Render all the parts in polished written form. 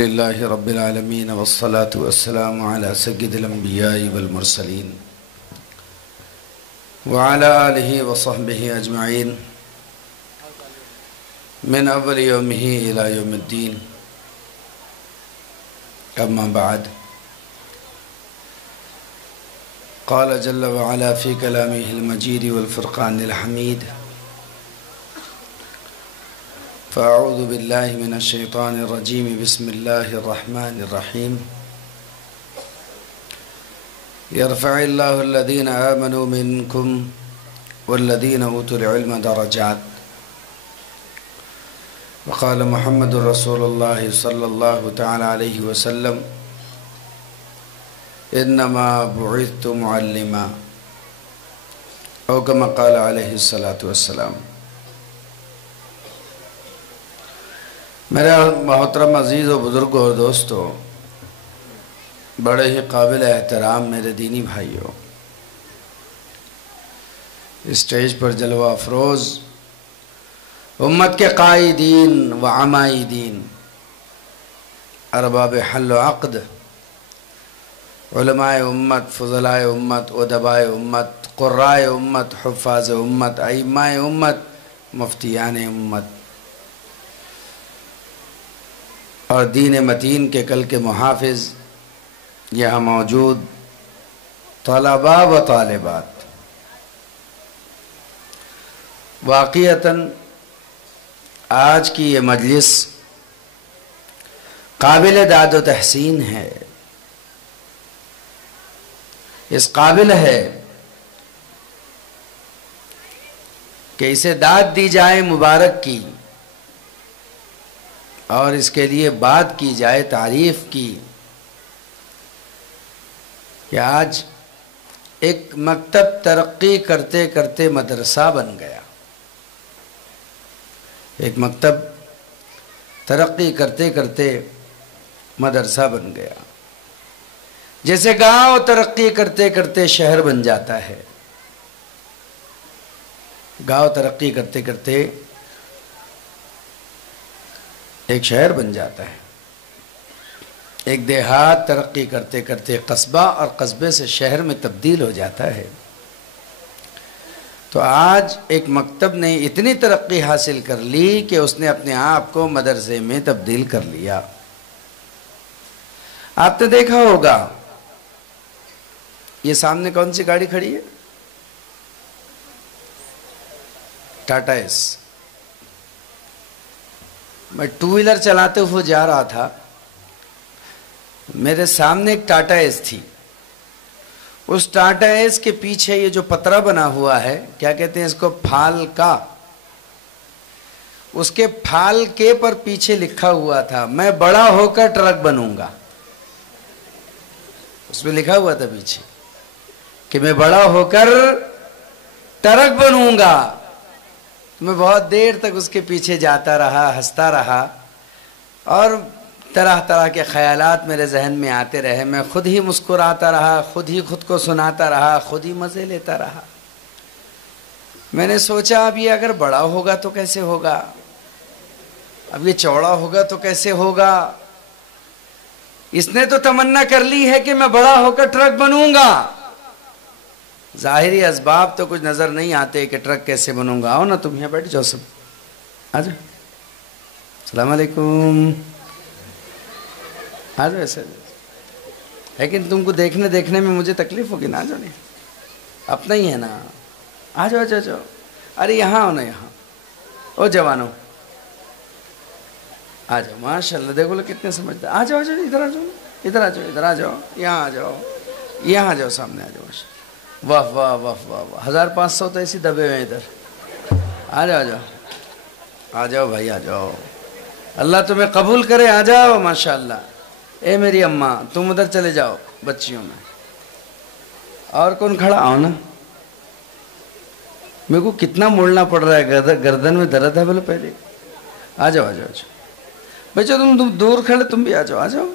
لله رب العالمين والصلاة والسلام على سيد الأنبياء والمرسلين وعلى آله وصحبه أجمعين من أول يومه إلى يوم الدين. أما بعد، قال جل وعلا في كلامه المجيد والفرقان الحميد: فأعوذ بالله من الشيطان الرجيم بسم الله الرحمن الرحيم. يرفع الله الذين آمنوا منكم والذين أوتوا العلم درجات. وقال محمد رسول الله صلى الله تعالى عليه وسلم: إنما بعثت معلما، أو كما قال عليه الصلاة والسلام. میرے محترم عزیز و بزرگ اور دوستو، بڑے ہی قابل احترام میرے دینی بھائیوں، اسٹیج پر جلوہ افروز امت کے قائدین و عمائدین، ارباب حل و عقد، علماء امت، فضلاء امت، ادباء امت، قراء امت، حفاظ امت، ائمہ امت، مفتیان امت اور دین متین کے کل کے محافظ، یہاں موجود طلباء و طالبات، واقعتاً آج کی یہ مجلس قابل داد و تحسین ہے، اس قابل ہے کہ اسے داد دی جائے مبارک کی، اور اس کے لیے بات کی جائے تعریف کی کہ آج ایک مکتب ترقی کرتے کرتے مدرسہ بن گیا، ایک مکتب ترقی کرتے کرتے مدرسہ بن گیا، جیسے گاؤں ترقی کرتے کرتے شہر بن جاتا ہے، گاؤں ترقی کرتے کرتے ایک شہر بن جاتا ہے، ایک دیہات ترقی کرتے کرتے قصبہ اور قصبے سے شہر میں تبدیل ہو جاتا ہے۔ تو آج ایک مکتب نے اتنی ترقی حاصل کر لی کہ اس نے اپنے آپ کو مدرسے میں تبدیل کر لیا۔ آپ نے دیکھا ہوگا یہ سامنے کون سی گاڑی کھڑی ہے؟ ٹاٹا ایس۔ میں ٹو ویلر چلاتے ہوئے جا رہا تھا، میرے سامنے ایک ٹاٹا ایس تھی، اس ٹاٹا ایس کے پیچھے یہ جو پترا بنا ہوا ہے، کیا کہتے ہیں اس کو، پھال کا، اس کے پھال کے پر پیچھے لکھا ہوا تھا: میں بڑا ہو کر ٹرک بنوں گا۔ اس میں لکھا ہوا تھا پیچھے کہ میں بڑا ہو کر ٹرک بنوں گا۔ میں بہت دیر تک اس کے پیچھے جاتا رہا، ہنستا رہا، اور طرح طرح کے خیالات میرے ذہن میں آتے رہے۔ میں خود ہی مسکراتا رہا، خود ہی خود کو سناتا رہا، خود ہی مزے لیتا رہا۔ میں نے سوچا اب یہ اگر بڑا ہوگا تو کیسے ہوگا، اب یہ چوڑا ہوگا تو کیسے ہوگا۔ اس نے تو تمنا کر لی ہے کہ میں بڑا ہو کر ٹرک بنوں گا، ظاہری اسباب تو کچھ نظر نہیں آتے کہ ٹرک کیسے بنوں گا۔ آؤ نا تم یہاں بیٹھ جاؤ، سب آ جاؤ، السلام علیکم، آ جاؤ ایسے۔ لیکن تم کو دیکھنے میں مجھے تکلیف ہوگی نا، آ جاؤ، نہیں اپنا ہی ہے نا، آ جاؤ جاؤ جاؤ۔ ارے یہاں آؤ نا، یہاں او جوانوں، آ جاؤ، ماشاء اللہ، دیکھو لو کتنے سمجھدار۔ آ جاؤ آ جاؤ، ادھر آ جاؤ، ادھر آ جاؤ، ادھر آ جاؤ، یہاں آ جاؤ، یہاں آ جاؤ، سامنے آ جاؤ۔ واہ واہ واہ واہ واہ، 1500 تو ایسی دبے ہوئے ادھر۔ آ جاؤ آ جاؤ آ جاؤ بھائی، آ جاؤ، اللہ تمہیں قبول کرے، آ جاؤ ماشاءاللہ۔ اے میری اماں، تم ادھر چلے جاؤ بچیوں میں۔ اور کون کھڑا؟ آؤ نا، میرے کو کتنا مڑنا پڑ رہا ہے، گردن میں درد ہے بولے پہلے۔ آ جاؤ آ جاؤ آ جاؤ بچوں، تم دور کھڑے، تم بھی آ جاؤ آ جاؤ۔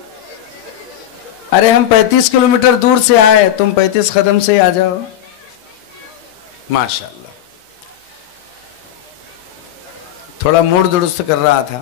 ارے ہم 35 کلومیٹر دور سے آئے، تم 35 قدم سے آ جاؤ۔ ماشاءاللہ۔ تھوڑا موڑ درست کر رہا تھا،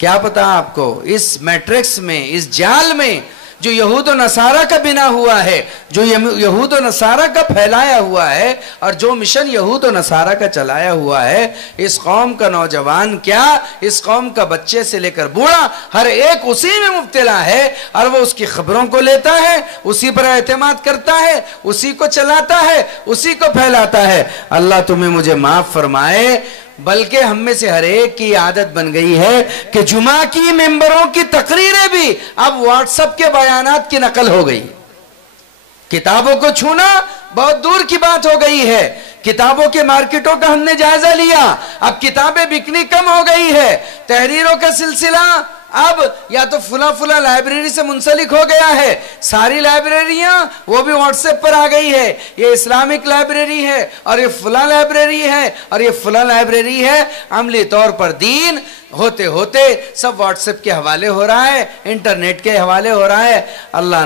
کیا پتا آپ کو اس میٹرکس میں، اس جال میں جو یہود و نصارہ کا بنا ہوا ہے، جو یہود و نصارہ کا پھیلایا ہوا ہے، اور جو مشن یہود و نصارہ کا چلایا ہوا ہے، اس قوم کا نوجوان کیا، اس قوم کا بچے سے لے کر بوڑھا ہر ایک اسی میں مبتلا ہے، اور وہ اس کی خبروں کو لیتا ہے، اسی پر اعتماد کرتا ہے، اسی کو چلاتا ہے، اسی کو پھیلاتا ہے۔ اللہ تمہیں مجھے معاف فرمائے، بلکہ ہم میں سے ہر ایک کی عادت بن گئی ہے کہ جمعہ کی ممبروں کی تقریریں بھی اب واٹس ایپ کے بیانات کی نقل ہو گئی۔ کتابوں کو چھونا بہت دور کی بات ہو گئی ہے۔ کتابوں کے مارکیٹوں کا ہم نے جائزہ لیا، اب کتابیں بکنی کم ہو گئی ہے۔ تحریروں کا سلسلہ اب یا تو فلاں لائبریری سے منسلک ہو گیا ہے، ساری لائبریریاں وہ بھی واٹس ایپ پر آ گئی ہے، یہ اسلامک لائبریری ہے اور یہ فلاں لائبریری ہے اور یہ فلاں لائبریری ہے۔ عملی طور پر دین ہوتے ہوتے سب واٹس ایپ کے حوالے ہو رہا ہے، انٹرنیٹ کے حوالے ہو رہا ہے۔ اللہ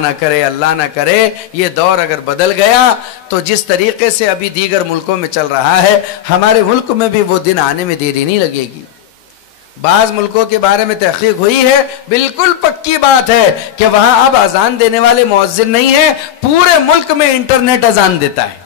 نہ کرے یہ دور اگر بدل گیا تو جس طریقے سے ابھی دیگر ملکوں میں چل رہا ہے، ہمارے ملک میں بھی وہ دن آنے میں دیری نہیں لگے گی۔ بعض ملکوں کے بارے میں تحقیق ہوئی ہے، بالکل پکی بات ہے کہ وہاں اب اذان دینے والے مؤذن نہیں ہیں، پورے ملک میں انٹرنیٹ اذان دیتا ہے،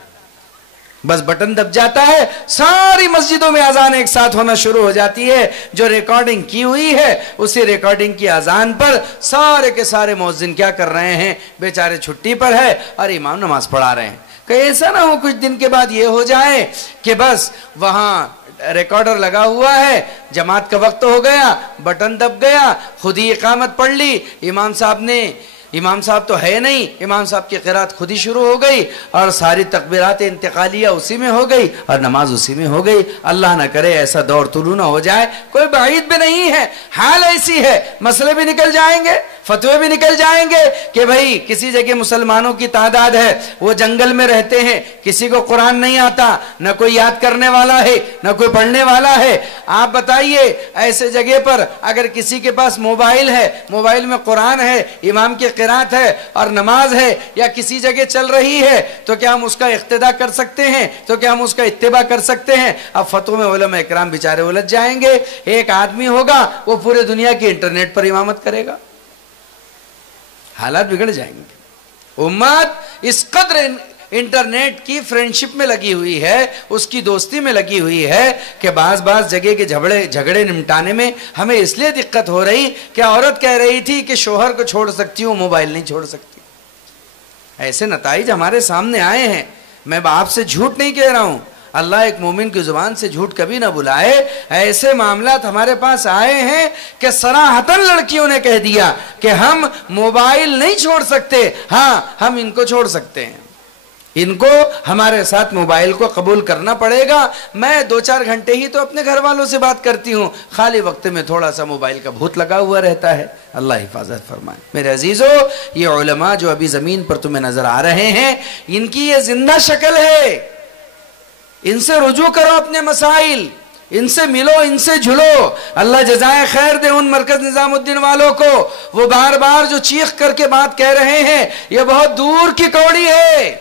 بس بٹن دب جاتا ہے، ساری مسجدوں میں اذان ایک ساتھ ہونا شروع ہو جاتی ہے۔ جو ریکارڈنگ کی ہوئی ہے اسی ریکارڈنگ کی اذان پر سارے کے سارے مؤذن کیا کر رہے ہیں، بیچارے چھٹی پر ہے اور امام نماز پڑھا رہے ہیں۔ کہ ایسا نہ ہو کچھ دن کے بعد یہ ہو جائے کہ بس وہاں ریکارڈر لگا ہوا ہے، جماعت کا وقت ہو گیا، بٹن دب گیا، خود ہی اقامت پڑھ لی، امام صاحب تو ہے نہیں، امام صاحب کی قرات خود ہی شروع ہو گئی اور ساری تکبیرات انتقالیہ اسی میں ہو گئی اور نماز اسی میں ہو گئی۔ اللہ نہ کرے ایسا دور طلوع نہ ہو جائے، کوئی بعید بھی نہیں ہے، حال ایسی ہے، مسئلے بھی نکل جائیں گے، فتوے بھی نکل جائیں گے کہ بھئی کسی جگہ مسلمانوں کی تعداد ہے، وہ جنگل میں رہتے ہیں، کسی کو قرآن نہیں آتا، نہ کوئی یاد کرنے والا ہے نہ کوئی پڑھنے والا ہے۔ آپ بتائیے ایسے جگہ پر اگر کسی کے پاس موبائل ہے، موبائل میں قرآن ہے، امام کی قرات ہے اور نماز ہے یا کسی جگہ چل رہی ہے، تو کیا ہم اس کا اقتداء کر سکتے ہیں؟ تو کیا ہم اس کا اتباع کر سکتے ہیں؟ اب فتووں میں علماء اکرام بیچارے الجھ جائیں گے۔ ایک آدمی ہوگا وہ پورے دنیا کی انٹرنیٹ پر امامت کرے گا، حالات بگڑ جائیں گے۔ امت اس قدر انٹرنیٹ کی فرینڈشپ میں لگی ہوئی ہے، اس کی دوستی میں لگی ہوئی ہے کہ بعض جگہ کے جھگڑے نمٹانے میں ہمیں اس لیے دقت ہو رہی کہ عورت کہہ رہی تھی کہ شوہر کو چھوڑ سکتی ہوں، موبائل نہیں چھوڑ سکتی۔ ایسے نتائج ہمارے سامنے آئے ہیں، میں آپ سے جھوٹ نہیں کہہ رہا ہوں، اللہ ایک مومن کی زبان سے جھوٹ کبھی نہ بلائے۔ ایسے معاملات ہمارے پاس آئے ہیں کہ صراحتاً لڑکیوں نے کہہ دیا کہ ہم موبائل نہیں چھوڑ سکتے، ہاں ہم ان کو چھوڑ سکتے ہیں، ان کو ہمارے ساتھ موبائل کو قبول کرنا پڑے گا۔ میں 2-4 گھنٹے ہی تو اپنے گھر والوں سے بات کرتی ہوں، خالی وقت میں تھوڑا سا موبائل کا بھوت لگا ہوا رہتا ہے۔ اللہ حفاظت فرمائے۔ میرے عزیزو، یہ علماء جو ابھی زمین پر تمہیں نظر آ رہے ہیں، ان کی یہ زندہ شکل ہے، ان سے رجوع کرو اپنے مسائل، ان سے ملو، ان سے جھلو۔ اللہ جزائے خیر دے ان مرکز نظام الدین والوں کو، وہ بار بار جو چیخ کر کے بات کہہ رہے ہیں، یہ بہت دور کی کوڑی ہے،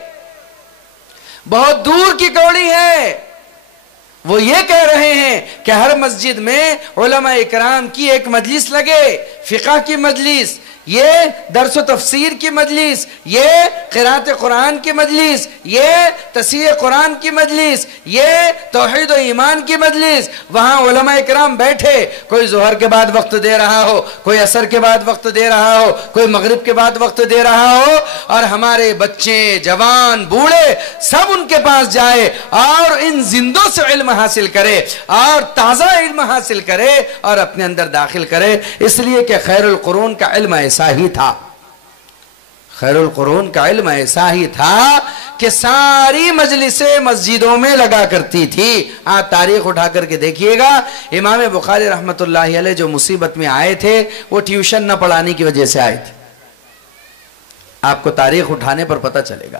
بہت دور کی کوڑی ہے۔ وہ یہ کہہ رہے ہیں کہ ہر مسجد میں علماء اکرام کی ایک مجلس لگے، فقہ کی مجلس، یہ درس و تفسیر کی مجلس، یہ قرات قرآن کی مجلس، یہ تصحیح قرآن کی مجلس، یہ توحید و ایمان کی مجلس۔ وہاں علماء اکرام بیٹھے، کوئی ظہر کے بعد وقت دے رہا ہو، کوئی عصر کے بعد وقت دے رہا ہو، کوئی مغرب کے بعد وقت دے رہا ہو، اور ہمارے بچے، جوان، بوڑھے سب ان کے پاس جائے اور ان زندوں سے علم حاصل کرے اور تازہ علم حاصل کرے اور اپنے اندر داخل کرے۔ اس لیے کہ خیر القرون کا علم ایسا ہی تھا، خیر القرون کا علم ایسا ہی تھا کہ ساری مجلسیں مسجدوں میں لگا کرتی تھی۔ آپ تاریخ اٹھا کر کے دیکھیے گا، امام بخاری رحمت اللہ علیہ جو مصیبت میں آئے تھے وہ ٹیوشن نہ پڑھانے کی وجہ سے آئے تھے۔ آپ کو تاریخ اٹھانے پر پتہ چلے گا،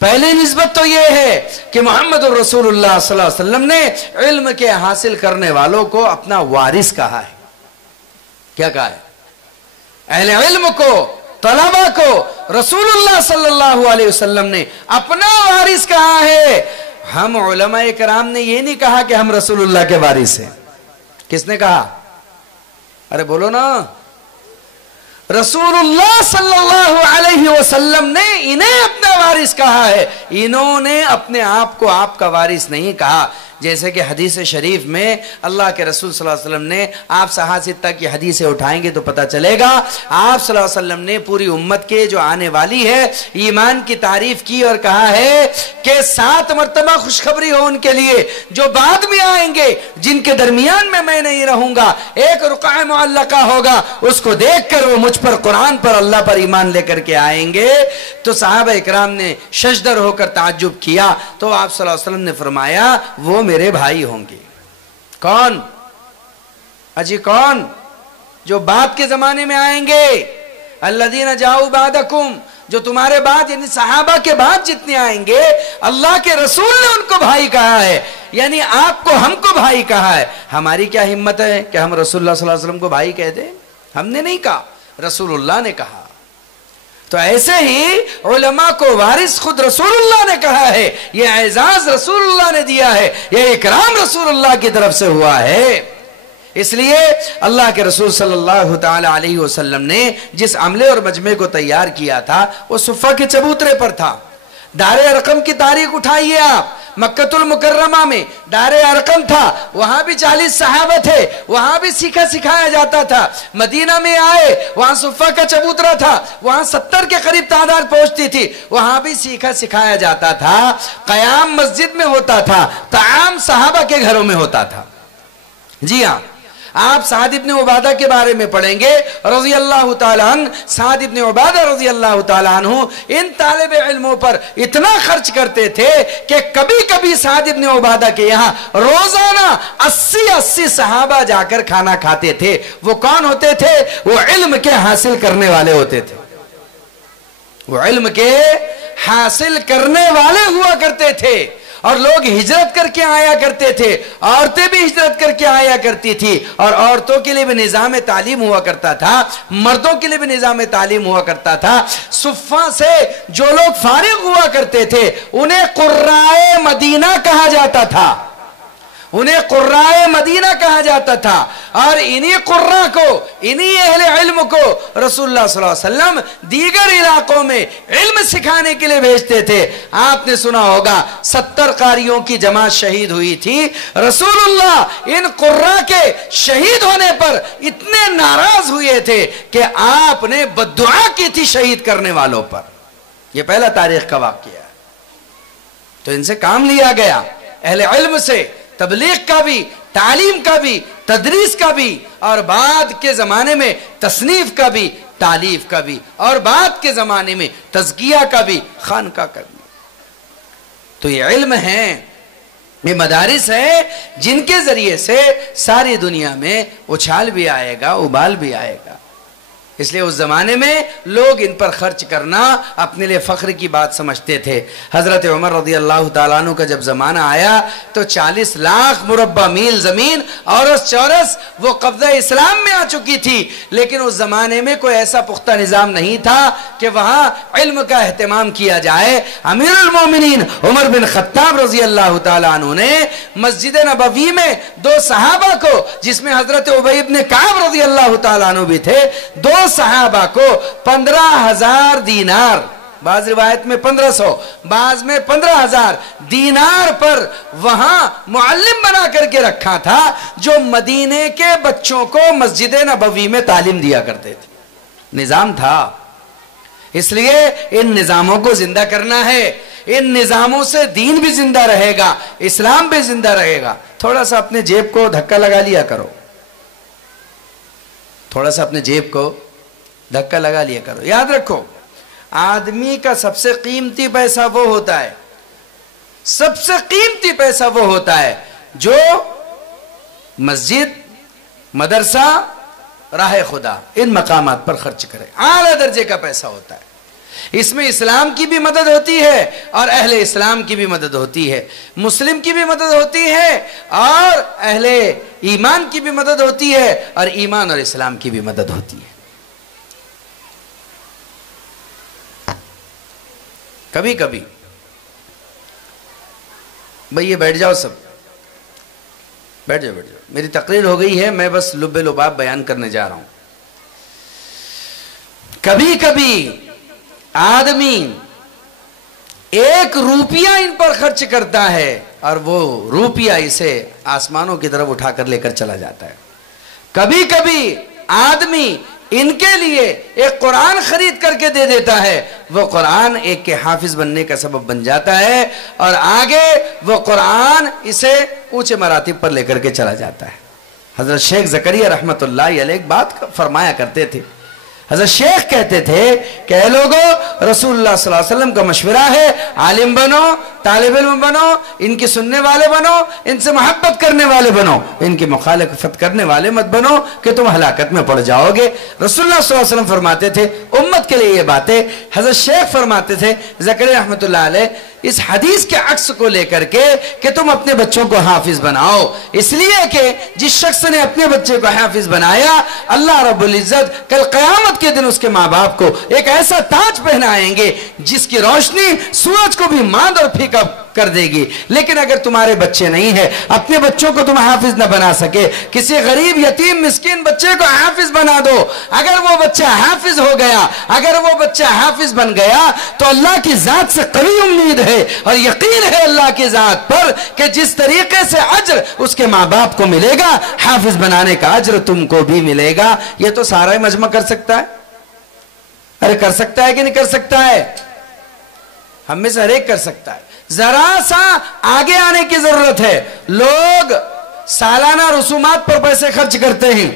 پہلی نسبت تو یہ ہے کہ محمد رسولullah صلی اللہ علیہ وسلم نے علم کے حاصل کرنے والوں کو اپنا وارث کہا ہے. کیا کہا ہے؟ اہل علم کو، طلبہ کو رسول اللہ صلی اللہ علیہ وسلم نے اپنا وارث کہا ہے. ہم علماء کرام نے یہ نہیں کہا کہ ہم رسول اللہ کے وارث ہیں. کس نے کہا؟ ارے بولو نا. رسول اللہ صلی اللہ علیہ وسلم نے انہیں اپنا وارث کہا ہے. انہوں نے اپنے آپ کو آپ کا وارث نہیں کہا. جیسے کہ حدیث شریف میں اللہ کے رسول صلی اللہ علیہ وسلم نے، آپ صحاح کی حدیثیں اٹھائیں گے تو پتہ چلے گا، آپ صلی اللہ علیہ وسلم نے پوری امت کے جو آنے والی ہے ایمان کی تعریف کی اور کہا ہے کہ 7 مرتبہ خوشخبری ہو ان کے لیے جو بعد میں آئیں گے، جن کے درمیان میں نہیں رہوں گا. ایک رقعہ معلقہ ہوگا، اس کو دیکھ کر وہ مجھ پر، قرآن پر، اللہ پر ایمان لے کر کے آئیں گے. تو صحابہ اکرام نے ششدر ہو کر تعجب کیا. تو آپ صلی اللہ علیہ وسلم نے فرمایا وہ میرے بھائی ہوں گے. کون؟ اجی کون؟ جو بعد کے زمانے میں آئیں گے. الذین جاؤ بعدکم، جو تمہارے بعد یعنی صحابہ کے بعد جتنے آئیں گے، اللہ کے رسول نے ان کو بھائی کہا ہے. یعنی آپ کو، ہم کو بھائی کہا ہے. ہماری کیا ہمت ہے کہ ہم رسول اللہ صلی اللہ علیہ وسلم کو بھائی کہہ دیں؟ ہم نے نہیں کہا، رسول اللہ نے کہا. تو ایسے ہی علماء کو وارث خود رسول اللہ نے کہا ہے. یہ اعزاز رسول اللہ نے دیا ہے، یہ اکرام رسول اللہ کی طرف سے ہوا ہے. اس لیے اللہ کے رسول صلی اللہ تعالی علیہ وسلم نے جس عملے اور مجمع کو تیار کیا تھا وہ صفہ کے چبوترے پر تھا. دار ارقم کی تاریخ اٹھائیے آپ. مکۃ المکرمہ میں دار ارقم تھا، وہاں بھی 40 صحابہ تھے، وہاں بھی سیکھا سکھایا جاتا تھا. مدینہ میں آئے، وہاں صفہ کا چبوترا تھا، وہاں 70 کے قریب تعداد پہنچتی تھی، وہاں بھی سیکھا سکھایا جاتا تھا. قیام مسجد میں ہوتا تھا، طعام صحابہ کے گھروں میں ہوتا تھا. جی ہاں، آپ سعد ابن عبادہ کے بارے میں پڑھیں گے رضی اللہ تعالیٰ عنہ. سعد ابن عبادہ رضی اللہ تعالیٰ عنہ ان طالب علموں پر اتنا خرچ کرتے تھے کہ کبھی کبھی سعد ابن عبادہ کے یہاں روزانہ 80 صحابہ جا کر کھانا کھاتے تھے. وہ کون ہوتے تھے؟ وہ علم کے حاصل کرنے والے ہوتے تھے. وہ علم کے حاصل کرنے والے ہوا کرتے تھے. اور لوگ ہجرت کر کے آیا کرتے تھے، عورتیں بھی ہجرت کر کے آیا کرتی تھی، اور عورتوں کے لیے بھی نظام تعلیم ہوا کرتا تھا، مردوں کے لیے بھی نظام تعلیم ہوا کرتا تھا. صفہ سے جو لوگ فارغ ہوا کرتے تھے انہیں قرائے مدینہ کہا جاتا تھا. انہیں قرائے مدینہ کہا جاتا تھا. اور انہی قراء کو، انہی اہل علم کو رسول اللہ صلی اللہ علیہ وسلم دیگر علاقوں میں علم سکھانے کے لیے بھیجتے تھے. آپ نے سنا ہوگا 70 قاریوں کی جماعت شہید ہوئی تھی. رسول اللہ ان قراء کے شہید ہونے پر اتنے ناراض ہوئے تھے کہ آپ نے بددعا کی تھی شہید کرنے والوں پر. یہ پہلا تاریخ کا واقعہ ہے. تو ان سے کام لیا گیا، اہل علم سے، تبلیغ کا بھی، تعلیم کا بھی، تدریس کا بھی، اور بعد کے زمانے میں تصنیف کا بھی، تالیف کا بھی، اور بعد کے زمانے میں تزکیہ کا بھی، خانقاہ کا بھی. تو یہ علم ہے، یہ مدارس ہیں جن کے ذریعے سے ساری دنیا میں اچھال بھی آئے گا، ابال بھی آئے گا. اس لیے اس زمانے میں لوگ ان پر خرچ کرنا اپنے لیے فخر کی بات سمجھتے تھے. حضرت عمر رضی اللہ تعالیٰ عنہ کا جب زمانہ آیا تو 40 لاکھ مربع میل زمین عورس چورس وہ قبضہ اسلام میں آ چکی تھی. لیکن اس زمانے میں کوئی ایسا پختہ نظام نہیں تھا کہ وہاں علم کا اہتمام کیا جائے. امیر المومنین عمر بن خطاب رضی اللہ تعالیٰ عنہ نے مسجد نبوی میں 2 صحابہ کو، جس میں حضرت ابی بن کعب رضی اللہ تعالیٰ عنہ بھی تھے، 2 صحابہ کو 15,000 دینار، بعض روایت میں 1500، بعض میں 15,000 دینار پر وہاں معلم بنا کر کے رکھا تھا جو مدینے کے بچوں کو مسجد نبوی میں تعلیم دیا کرتے تھے. نظام تھا. اس لیے ان نظاموں کو زندہ کرنا ہے. ان نظاموں سے دین بھی زندہ رہے گا، اسلام بھی زندہ رہے گا. تھوڑا سا اپنے جیب کو دھکا لگا لیا کرو، تھوڑا سا اپنے جیب کو دھکا لگا لیا کرو. یاد رکھو، آدمی کا سب سے قیمتی پیسہ وہ ہوتا ہے، سب سے قیمتی پیسہ وہ ہوتا ہے جو مسجد، مدرسہ، راہ خدا، ان مقامات پر خرچ کرے. اعلیٰ درجے کا پیسہ ہوتا ہے. اس میں اسلام کی بھی مدد ہوتی ہے اور اہل اسلام کی بھی مدد ہوتی ہے، مسلم کی بھی مدد ہوتی ہے اور اہل ایمان کی بھی مدد ہوتی ہے، اور ایمان اور اسلام کی بھی مدد ہوتی ہے۔ کبھی کبھی بھئی یہ بیٹھ جاؤ، سب بیٹھ جاؤ، میری تقریر ہو گئی ہے، میں بس لب لباب بیان کرنے جا رہا ہوں۔ کبھی کبھی آدمی 1 روپیہ ان پر خرچ کرتا ہے اور وہ روپیہ اسے آسمانوں کی طرف اٹھا کر لے کر چلا جاتا ہے۔ کبھی کبھی آدمی ان کے لیے ایک قرآن خرید کر کے دے دیتا ہے، وہ قرآن ایک کے حافظ بننے کا سبب بن جاتا ہے اور آگے وہ قرآن اسے اونچے مراتب پر لے کر کے چلا جاتا ہے۔ حضرت شیخ زکریا رحمت اللہ علیہ ایک بات فرمایا کرتے تھے۔ حضرت شیخ کہتے تھے کہ اے لوگو، رسول اللہ صلی اللہ علیہ وسلم کا مشورہ ہے، عالم بنو، طالب علم بنو، ان کی سننے والے بنو، ان سے محبت کرنے والے بنو، ان کی مخالفت کرنے والے مت بنو کہ تم ہلاکت میں پڑ جاؤ گے۔ رسول اللہ صلی اللہ علیہ وسلم فرماتے تھے امت کے لیے یہ باتیں، حضرت شیخ فرماتے تھے زکریا رحمت اللہ علیہ اس حدیث کے عکس کو لے کر کے کہ تم اپنے بچوں کو حافظ بناؤ، اس لیے کہ جس شخص نے اپنے بچے کو حافظ بنایا، اللہ رب العزت کل قیامت کے دن اس کے ماں باپ کو ایک ایسا تاج پہنائیں گے جس کی روشنی سورج کو بھی ماند اور پھیکا کر دے گی۔ لیکن اگر تمہارے بچے نہیں ہیں، اپنے بچوں کو تم حافظ نہ بنا سکے، کسی غریب یتیم مسکین بچے کو حافظ بنا دو، اگر وہ بچہ حافظ ہو گیا، اگر وہ بچہ حافظ بن گیا تو اللہ کی ذات سے قوی امید ہے اور یقین ہے اللہ کی ذات پر کہ جس طریقے سے اجر اس کے ماں باپ کو ملے گا، حافظ بنانے کا اجر تم کو بھی ملے گا۔ یہ تو سارا مجمع کر سکتا ہے، ارے کر سکتا ہے کہ نہیں کر سکتا ہے؟ ہم میں سے ہر ایک کر سکتا ہے۔ ذرا سا آگے آنے کی ضرورت ہے۔ لوگ سالانہ رسومات پر پیسے خرچ کرتے ہیں،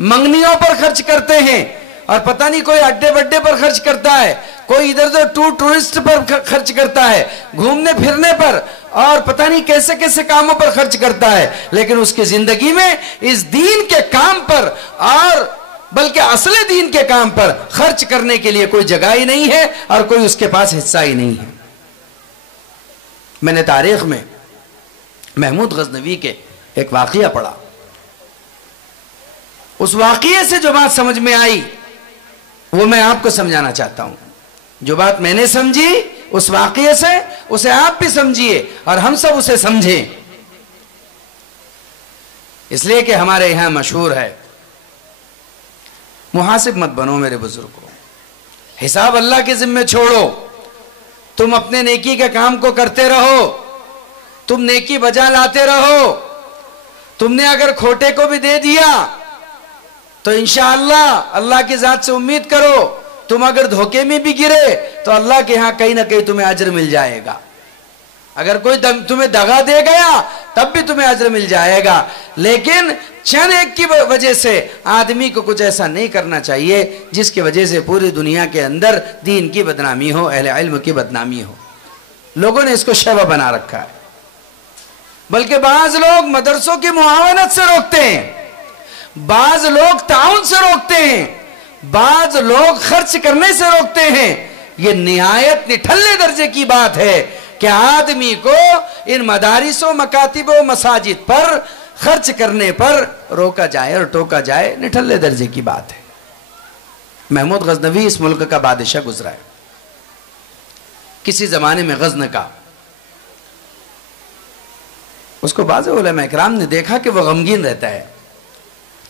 منگنیوں پر خرچ کرتے ہیں، اور پتہ نہیں کوئی اڈے بڈے پر خرچ کرتا ہے، کوئی ادھر ادھر ٹورسٹ پر خرچ کرتا ہے، گھومنے پھرنے پر، اور پتہ نہیں کیسے کیسے کاموں پر خرچ کرتا ہے، لیکن اس کی زندگی میں اس دین کے کام پر اور بلکہ اصل دین کے کام پر خرچ کرنے کے لیے کوئی جگہ ہی نہیں ہے اور کوئی اس کے پاس حصہ ہی نہیں ہے۔ میں نے تاریخ میں محمود غزنوی کے ایک واقعہ پڑھا، اس واقعے سے جو بات سمجھ میں آئی وہ میں آپ کو سمجھانا چاہتا ہوں۔ جو بات میں نے سمجھی اس واقعے سے، اسے آپ بھی سمجھیے اور ہم سب اسے سمجھیں، اس لیے کہ ہمارے یہاں مشہور ہے محاسب مت بنو میرے بزرگوں، حساب اللہ کے ذمہ چھوڑو، تم اپنے نیکی کے کام کو کرتے رہو، تم نیکی بجا لاتے رہو، تم نے اگر کھوٹے کو بھی دے دیا تو انشاءاللہ اللہ کی ذات سے امید کرو، تم اگر دھوکے میں بھی گرے تو اللہ کے ہاں کہیں نہ کہیں تمہیں اجر مل جائے گا، اگر کوئی تمہیں دغا دے گیا تب بھی تمہیں اجر مل جائے گا۔ لیکن چند ایک کی وجہ سے آدمی کو کچھ ایسا نہیں کرنا چاہیے جس کی وجہ سے پوری دنیا کے اندر دین کی بدنامی ہو، اہل علم کی بدنامی ہو۔ لوگوں نے اس کو شیوہ بنا رکھا ہے، بلکہ بعض لوگ مدرسوں کی معاونت سے روکتے ہیں، بعض لوگ تعاون سے روکتے ہیں، بعض لوگ خرچ کرنے سے روکتے ہیں۔ یہ نہایت نٹھلے درجے کی بات ہے کہ آدمی کو ان مدارس و مکاتب و مساجد پر خرچ کرنے پر روکا جائے اور ٹوکا جائے، نٹھلے درجے کی بات ہے۔ محمود غزنوی اس ملک کا بادشاہ گزرا ہے، کسی زمانے میں غزن کا۔ اس کو بعض علماء اکرام نے دیکھا کہ وہ غمگین رہتا ہے،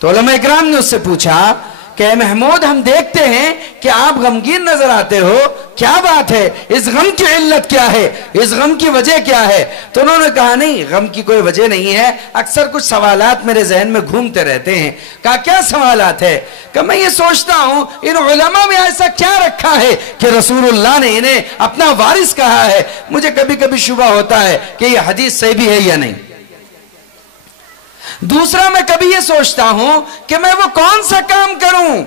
تو علماء اکرام نے اس سے پوچھا کہ اے محمود، ہم دیکھتے ہیں کہ آپ غمگین نظر آتے ہو، کیا بات ہے؟ اس غم کی علت کیا ہے؟ اس غم کی وجہ کیا ہے؟ تو انہوں نے کہا نہیں، غم کی کوئی وجہ نہیں ہے، اکثر کچھ سوالات میرے ذہن میں گھومتے رہتے ہیں۔ کہا کیا سوالات ہے؟ کہ میں یہ سوچتا ہوں ان علماء میں ایسا کیا رکھا ہے کہ رسول اللہ نے انہیں اپنا وارث کہا ہے؟ مجھے کبھی کبھی شبہ ہوتا ہے کہ یہ حدیث صحیح بھی ہے یا نہیں۔ دوسرا، میں کبھی یہ سوچتا ہوں کہ میں وہ کون سا کام کروں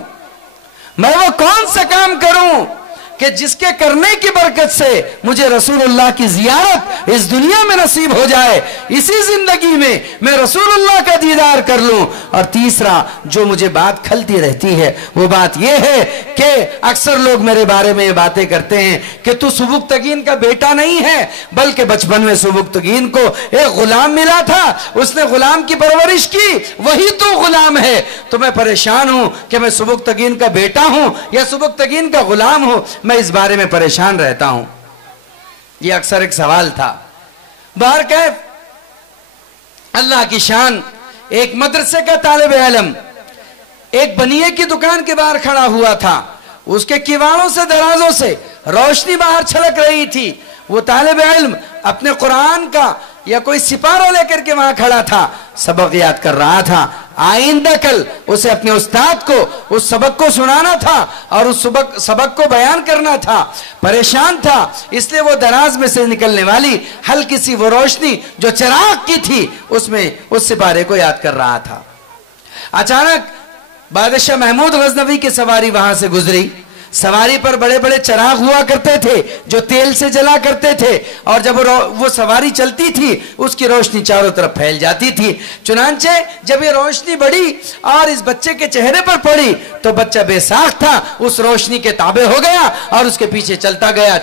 کہ جس کے کرنے کی برکت سے مجھے رسول اللہ کی زیارت اس دنیا میں نصیب ہو جائے، اسی زندگی میں رسول اللہ کا دیدار کر لوں۔ اور تیسرا جو مجھے بات کھلتی رہتی ہے وہ بات یہ ہے کہ اکثر لوگ میرے بارے میں یہ باتیں کرتے ہیں کہ تو سبکتگین کا بیٹا نہیں ہے، بلکہ بچپن میں سبکتگین کو ایک غلام ملا تھا، اس نے غلام کی پرورش کی، وہی تو غلام ہے۔ تو میں پریشان ہوں کہ میں سبکتگین کا بیٹا ہوں یا سبکتگین کا غلام ہوں، میں اس بارے میں پریشان رہتا ہوں۔ یہ اکثر ایک سوال تھا۔ بہرکیف اللہ کی شان، ایک مدرسے کا طالب علم ایک بنیے کی دکان کے باہر کھڑا ہوا تھا، اس کے کیواڑوں سے درازوں سے روشنی باہر چھلک رہی تھی۔ وہ طالب علم اپنے قرآن کا یا کوئی سپارہ لے کر کے وہاں کھڑا تھا، سبق یاد کر رہا تھا۔ آئندہ کل اسے اپنے استاد کو اس سبق کو سنانا تھا اور اس سبق کو بیان کرنا تھا، پریشان تھا، اس لیے وہ دراز میں سے نکلنے والی ہلکی سی وہ روشنی جو چراغ کی تھی اس میں اس سپارے کو یاد کر رہا تھا۔ اچانک بادشاہ محمود غزنوی کی سواری وہاں سے گزری۔ سواری پر بڑے بڑے چراغ ہوا کرتے تھے جو تیل سے جلا کرتے تھے، اور جب وہ سواری چلتی تھی اس کی روشنی چاروں طرف پھیل جاتی تھی۔ چنانچہ جب یہ روشنی بڑھی اور اس بچے کے چہرے پر پڑی تو بچہ بے ساخت تھا، اس روشنی کے تابع ہو گیا اور اس کے پیچھے چلتا گیا،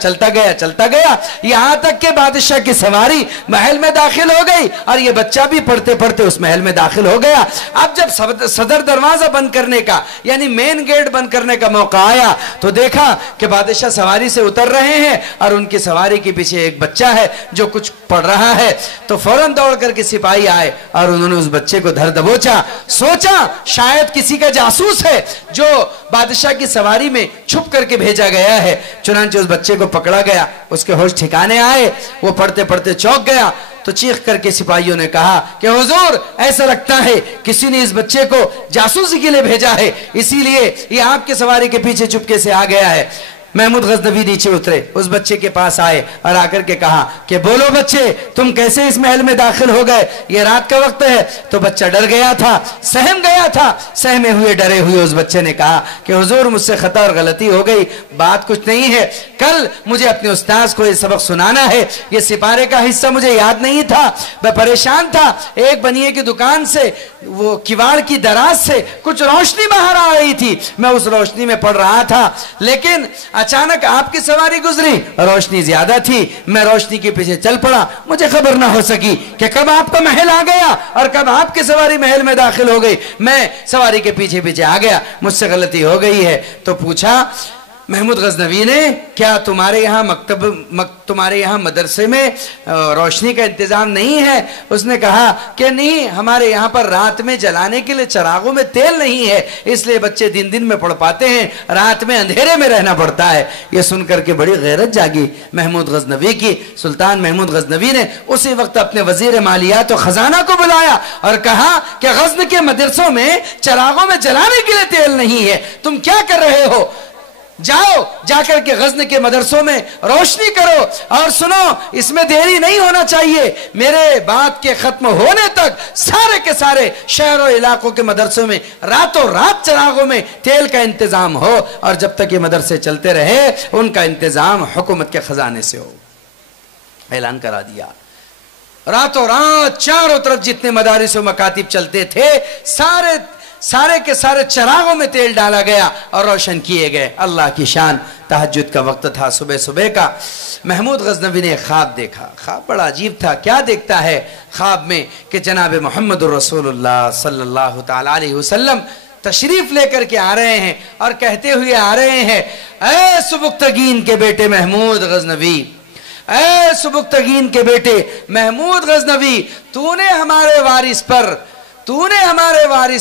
یہاں تک کہ بادشاہ کی سواری محل میں داخل ہو گئی اور یہ بچہ بھی پڑھتے پڑھتے اس محل میں داخل ہو گیا۔ اب جب صدر دروازہ بند کرنے کا یعنی مین گیٹ بند کرنے کا موقع آیا تو دیکھا کہ بادشاہ سواری سے اتر رہے ہیں اور ان کی سواری کے پیچھے ایک بچہ ہے جو کچھ پڑھ رہا ہے۔ تو فوراً دوڑ کر کے سپاہی آئے اور انہوں نے اس بچے کو دھر دبوچا، سوچا شاید کسی کا جاسوس ہے جو بادشاہ کی سواری میں چھپ کر کے بھیجا گیا ہے۔ چنانچہ اس بچے کو پکڑا گیا، اس کے ہوش ٹھکانے آئے، وہ پڑھتے پڑھتے چونک گیا۔ تو چیخ کر کے سپاہیوں نے کہا کہ حضور ایسا لگتا ہے کسی نے اس بچے کو جاسوسی کے لیے بھیجا ہے، اسی لیے یہ آپ کے سواری کے پیچھے چپکے سے آ گیا ہے۔ محمود غزنوی نیچے اترے، اس بچے کے پاس آئے اور آ کر کے کہا کہ بولو بچے تم کیسے اس محل میں داخل ہو گئے، یہ رات کا وقت ہے۔ تو بچہ ڈر گیا تھا، سہم گیا تھا، سہمے ہوئے ڈرے ہوئے اس بچے نے کہا کہ حضور مجھ سے خطا اور غلطی ہو گئی، بات کچھ نہیں ہے، کل مجھے اپنے استاذ کو یہ سبق سنانا ہے، یہ سپارے کا حصہ مجھے یاد نہیں تھا، میں پریشان تھا، ایک بنیے کی دکان سے وہ کیواڑ کی دراز سے کچھ روشنی باہر آ رہی تھی، میں اس روشنی میں پڑھ رہا تھا، لیکن اچانک آپ کی سواری گزری، روشنی زیادہ تھی، میں روشنی کے پیچھے چل پڑا، مجھے خبر نہ ہو سکی کہ کب آپ کا محل آ گیا اور کب آپ کی سواری محل میں داخل ہو گئی، میں سواری کے پیچھے پیچھے آ گیا، مجھ سے غلطی ہو گئی ہے۔ تو پوچھا محمود غزنوی نے کیا تمہارے یہاں مدرسے میں روشنی کا انتظام نہیں ہے؟ اس نے کہا کہ نہیں، ہمارے یہاں پر رات میں جلانے کے لیے چراغوں میں تیل نہیں ہے، اس لیے بچے دن میں پڑھ پاتے ہیں، رات میں اندھیرے میں رہنا پڑتا ہے۔ یہ سن کر کے بڑی غیرت جاگی محمود غزنوی کی۔ سلطان محمود غزنوی نے اسی وقت اپنے وزیر مالیات و خزانہ کو بلایا اور کہا کہ غزن کے مدرسوں میں چراغوں میں جلانے کے لیے تیل نہیں ہے، تم کیا کر رہے ہو؟ جاؤ جا کر کے غزن کے مدرسوں میں روشنی کرو، اور سنو اس میں دیری نہیں ہونا چاہیے، میرے بات کے ختم ہونے تک سارے کے سارے شہر و علاقوں کے مدرسوں میں راتوں رات چراغوں میں تیل کا انتظام ہو، اور جب تک یہ مدرسے چلتے رہے ان کا انتظام حکومت کے خزانے سے ہو۔ اعلان کرا دیا، راتوں رات چاروں طرف جتنے مدارس و مکاتب چلتے تھے سارے کے سارے چراغوں میں تیل ڈالا گیا اور روشن کیے گئے۔ اللہ کی شان، تہجد کا وقت تھا، صبح کا۔ محمود غزنوی نے خواب دیکھا، خواب بڑا عجیب تھا۔ کیا دیکھتا ہے خواب میں کہ جناب محمد رسول اللہ صلی اللہ تعالی علیہ وسلم تشریف لے کر کے آ رہے ہیں اور کہتے ہوئے آ رہے ہیں، اے سبکتگین کے بیٹے محمود غزنوی، اے سبکتگین کے بیٹے محمود غزنوی، تو نے ہمارے وارث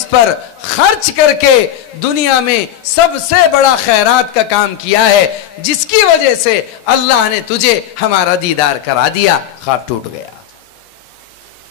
پر خرچ کر کے دنیا میں سب سے بڑا خیرات کا کام کیا ہے، جس کی وجہ سے اللہ نے تجھے ہمارا دیدار کرا دیا۔ خواب ٹوٹ گیا۔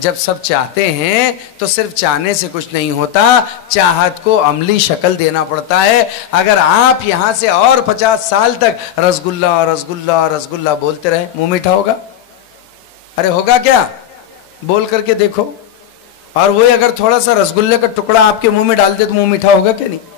جب سب چاہتے ہیں تو صرف چاہنے سے کچھ نہیں ہوتا، چاہت کو عملی شکل دینا پڑتا ہے۔ اگر آپ یہاں سے اور 50 سال تک رسگلہ رسگلہ رسگلہ بولتے رہے، منہ میٹھا ہوگا؟ ارے ہوگا کیا؟ بول کر کے دیکھو۔ اور وہی اگر تھوڑا سا رسگلے کا ٹکڑا آپ کے منہ میں ڈال دے تو منہ میٹھا ہوگا کہ نہیں؟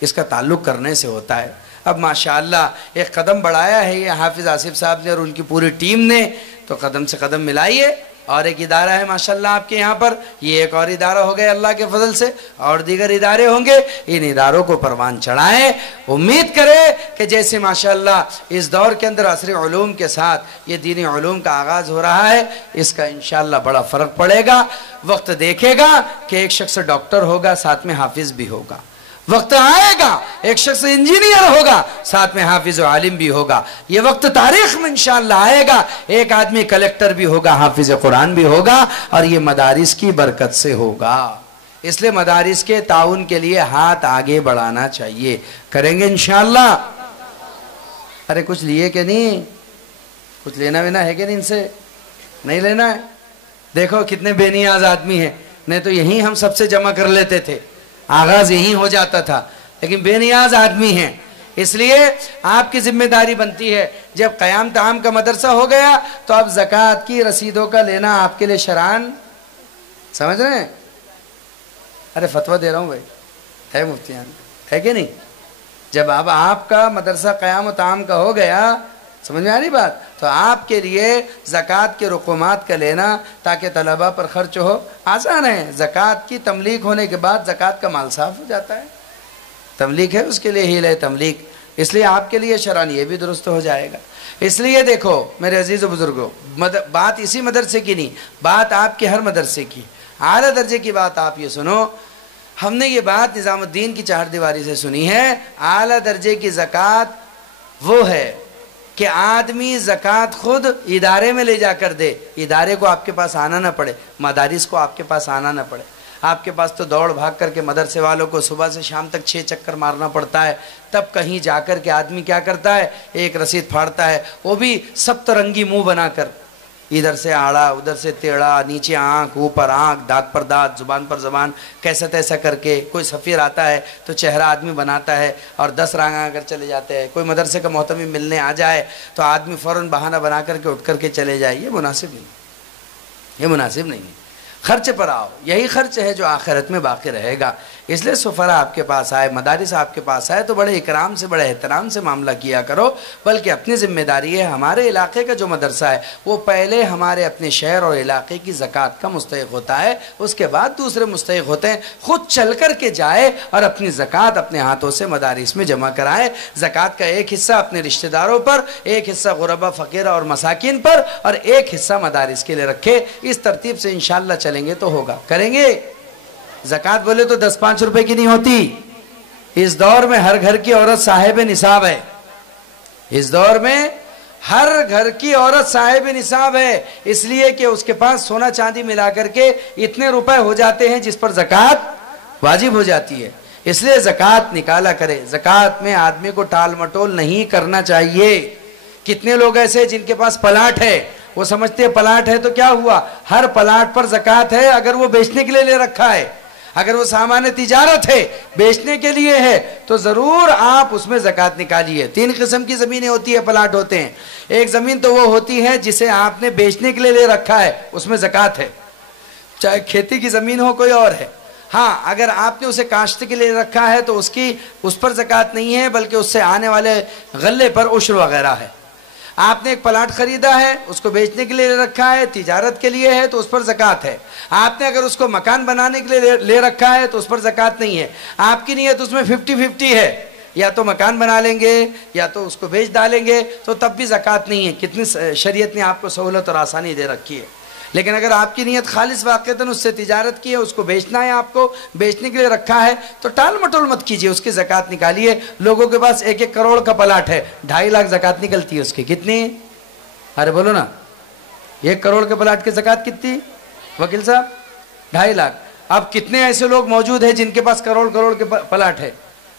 اس کا تعلق کرنے سے ہوتا ہے۔ اب ماشاءاللہ ایک قدم بڑھایا ہے یہ حافظ آصف صاحب نے اور ان کی پوری ٹیم نے، تو قدم سے قدم ملائیے۔ اور ایک ادارہ ہے ماشاءاللہ آپ کے یہاں پر، یہ ایک اور ادارہ ہو گیا اللہ کے فضل سے، اور دیگر ادارے ہوں گے، ان اداروں کو پروان چڑھائیں۔ امید کرے کہ جیسے ماشاءاللہ اس دور کے اندر عصری علوم کے ساتھ یہ دینی علوم کا آغاز ہو رہا ہے، اس کا انشاءاللہ بڑا فرق پڑے گا۔ وقت دیکھے گا کہ ایک شخص ڈاکٹر ہوگا ساتھ میں حافظ بھی ہوگا، وقت آئے گا ایک شخص انجینئر ہوگا ساتھ میں حافظ و عالم بھی ہوگا، یہ وقت تاریخ میں انشاءاللہ آئے گا، ایک آدمی کلیکٹر بھی ہوگا، حافظ قرآن بھی ہوگا، اور یہ مدارس کی برکت سے ہوگا۔ اس لیے مدارس کے تعاون کے لیے ہاتھ آگے بڑھانا چاہیے، کریں گے انشاءاللہ؟ ارے کچھ لیے کہ نہیں؟ کچھ لینا وینا ہے کہ نہیں؟ ان سے نہیں لینا ہے؟ دیکھو کتنے بے نیاز آدمی ہیں، نہیں تو یہی ہم سب سے جمع کر لیتے تھے، آغاز یہی ہو جاتا تھا، لیکن بے نیاز آدمی ہیں۔ اس لیے آپ کی ذمہ داری بنتی ہے، جب قیام طعام کا مدرسہ ہو گیا تو اب زکوٰۃ کی رسیدوں کا لینا آپ کے لیے شرعاً، سمجھ رہے ہیں؟ ارے فتویٰ دے رہا ہوں بھائی، ہے مفتیان، ہے کہ نہیں؟ جب اب آپ کا مدرسہ قیام و طعام کا ہو گیا، سمجھ میں آ رہی بات، تو آپ کے لیے زکوٰۃ کے رقومات کا لینا تاکہ طلبہ پر خرچ ہو آسان ہے۔ زکوٰۃ کی تملیک ہونے کے بعد زکوٰۃ کا مال صاف ہو جاتا ہے، تملیک ہے اس کے لیے ہیل ہے تملیک، اس لیے آپ کے لیے شرعاً یہ بھی درست ہو جائے گا۔ اس لیے دیکھو میرے عزیز و بزرگوں، بات اسی مدرسے کی نہیں، بات آپ کے ہر مدرسے کی، اعلیٰ درجے کی بات آپ یہ سنو۔ ہم نے یہ بات نظام الدین کی چہار دیواری سے سنی ہے، اعلیٰ درجے کی زکوٰۃ وہ ہے کہ آدمی زکوٰۃ خود ادارے میں لے جا کر دے، ادارے کو آپ کے پاس آنا نہ پڑے، مدارس کو آپ کے پاس آنا نہ پڑے۔ آپ کے پاس تو دوڑ بھاگ کر کے مدرسے والوں کو صبح سے شام تک 6 چکر مارنا پڑتا ہے، تب کہیں جا کر کے آدمی کیا کرتا ہے، ایک رسید پھاڑتا ہے، وہ بھی سب ترنگی منہ بنا کر، ادھر سے آڑا ادھر سے تیڑا، نیچے آنکھ اوپر آنکھ، دانت پر دانت، زبان پر زبان، کیسا تیسا کر کے۔ کوئی سفیر آتا ہے تو چہرہ آدمی بناتا ہے اور 10 رانگاں اگر چلے جاتے ہیں، کوئی مدرسے کا محتمم ملنے آ جائے تو آدمی فوراً بہانہ بنا کر کے اٹھ کر کے چلے جائے، یہ مناسب نہیں، یہ مناسب نہیں ہے۔ خرچ پر آؤ، یہی خرچ ہے جو آخرت میں باقی رہے گا۔ اس لیے سفراء آپ کے پاس آئے، مدارس آپ کے پاس آئے تو بڑے اکرام سے بڑے احترام سے معاملہ کیا کرو، بلکہ اپنی ذمہ داری ہے، ہمارے علاقے کا جو مدرسہ ہے وہ پہلے ہمارے اپنے شہر اور علاقے کی زکوٰۃ کا مستحق ہوتا ہے، اس کے بعد دوسرے مستحق ہوتے ہیں۔ خود چل کر کے جائے اور اپنی زکوٰۃ اپنے ہاتھوں سے مدارس میں جمع کرائے، زکوٰۃ کا ایک حصہ اپنے رشتہ داروں پر، ایک حصہ غربا فقیرہ اور مساکین پر، اور ایک حصہ مدارس کے لیے رکھے۔ اس ترتیب سے انشاءاللہ چلیں گے تو ہوگا، کریں گے؟ زکوٰۃ بولے تو 10-5 روپے کی نہیں ہوتی، اس دور میں ہر گھر کی عورت صاحب نصاب ہے، اس دور میں ہر گھر کی عورت صاحب نصاب ہے، اس لیے کہ اس کے پاس سونا چاندی ملا کر کے اتنے روپے ہو جاتے ہیں جس پر زکوٰۃ واجب ہو جاتی ہے۔ اس لیے زکوٰۃ نکالا کرے، زکوٰۃ میں آدمی کو ٹال مٹول نہیں کرنا چاہیے۔ کتنے لوگ ایسے جن کے پاس پلاٹ ہے، وہ سمجھتے ہیں پلاٹ ہے تو کیا ہوا، ہر پلاٹ پر زکوٰۃ ہے اگر وہ بیچنے کے لیے لے رکھا ہے، اگر وہ سامان تجارت ہے، بیچنے کے لیے ہے، تو ضرور آپ اس میں زکوٰۃ نکالیے۔ 3 قسم کی زمینیں ہوتی ہیں، پلاٹ ہوتے ہیں۔ ایک زمین تو وہ ہوتی ہے جسے آپ نے بیچنے کے لیے لے رکھا ہے، اس میں زکوٰۃ ہے، چاہے کھیتی کی زمین ہو کوئی اور ہے۔ ہاں اگر آپ نے اسے کاشت کے لیے رکھا ہے تو اس پر زکوٰۃ نہیں ہے، بلکہ اس سے آنے والے غلے پر عشر وغیرہ ہے۔ آپ نے ایک پلاٹ خریدا ہے، اس کو بیچنے کے لیے رکھا ہے، تجارت کے لیے ہے، تو اس پر زکوٰۃ ہے۔ آپ نے اگر اس کو مکان بنانے کے لیے لے رکھا ہے تو اس پر زکوٰۃ نہیں ہے۔ آپ کی نیت اس میں 50-50 ہے، یا تو مکان بنا لیں گے یا تو اس کو بیچ ڈالیں گے، تو تب بھی زکوٰۃ نہیں ہے۔ کتنی شریعت نے آپ کو سہولت اور آسانی دے رکھی ہے۔ لیکن اگر آپ کی نیت خالص واقعتاً اس سے تجارت کی ہے، اس کو بیچنا ہے، آپ کو بیچنے کے لیے رکھا ہے، تو ٹال مٹول مت کیجئے، اس کی زکوٰۃ نکالیے۔ لوگوں کے پاس 1-1 کروڑ کا پلاٹ ہے، 2.5 لاکھ زکوٰۃ نکلتی ہے اس کی، کتنی؟ ارے بولو نا، 1 کروڑ کے پلاٹ کی زکوٰۃ کتنی وکیل صاحب؟ 2.5 لاکھ۔ اب کتنے ایسے لوگ موجود ہیں جن کے پاس کروڑ کے پلاٹ ہے؟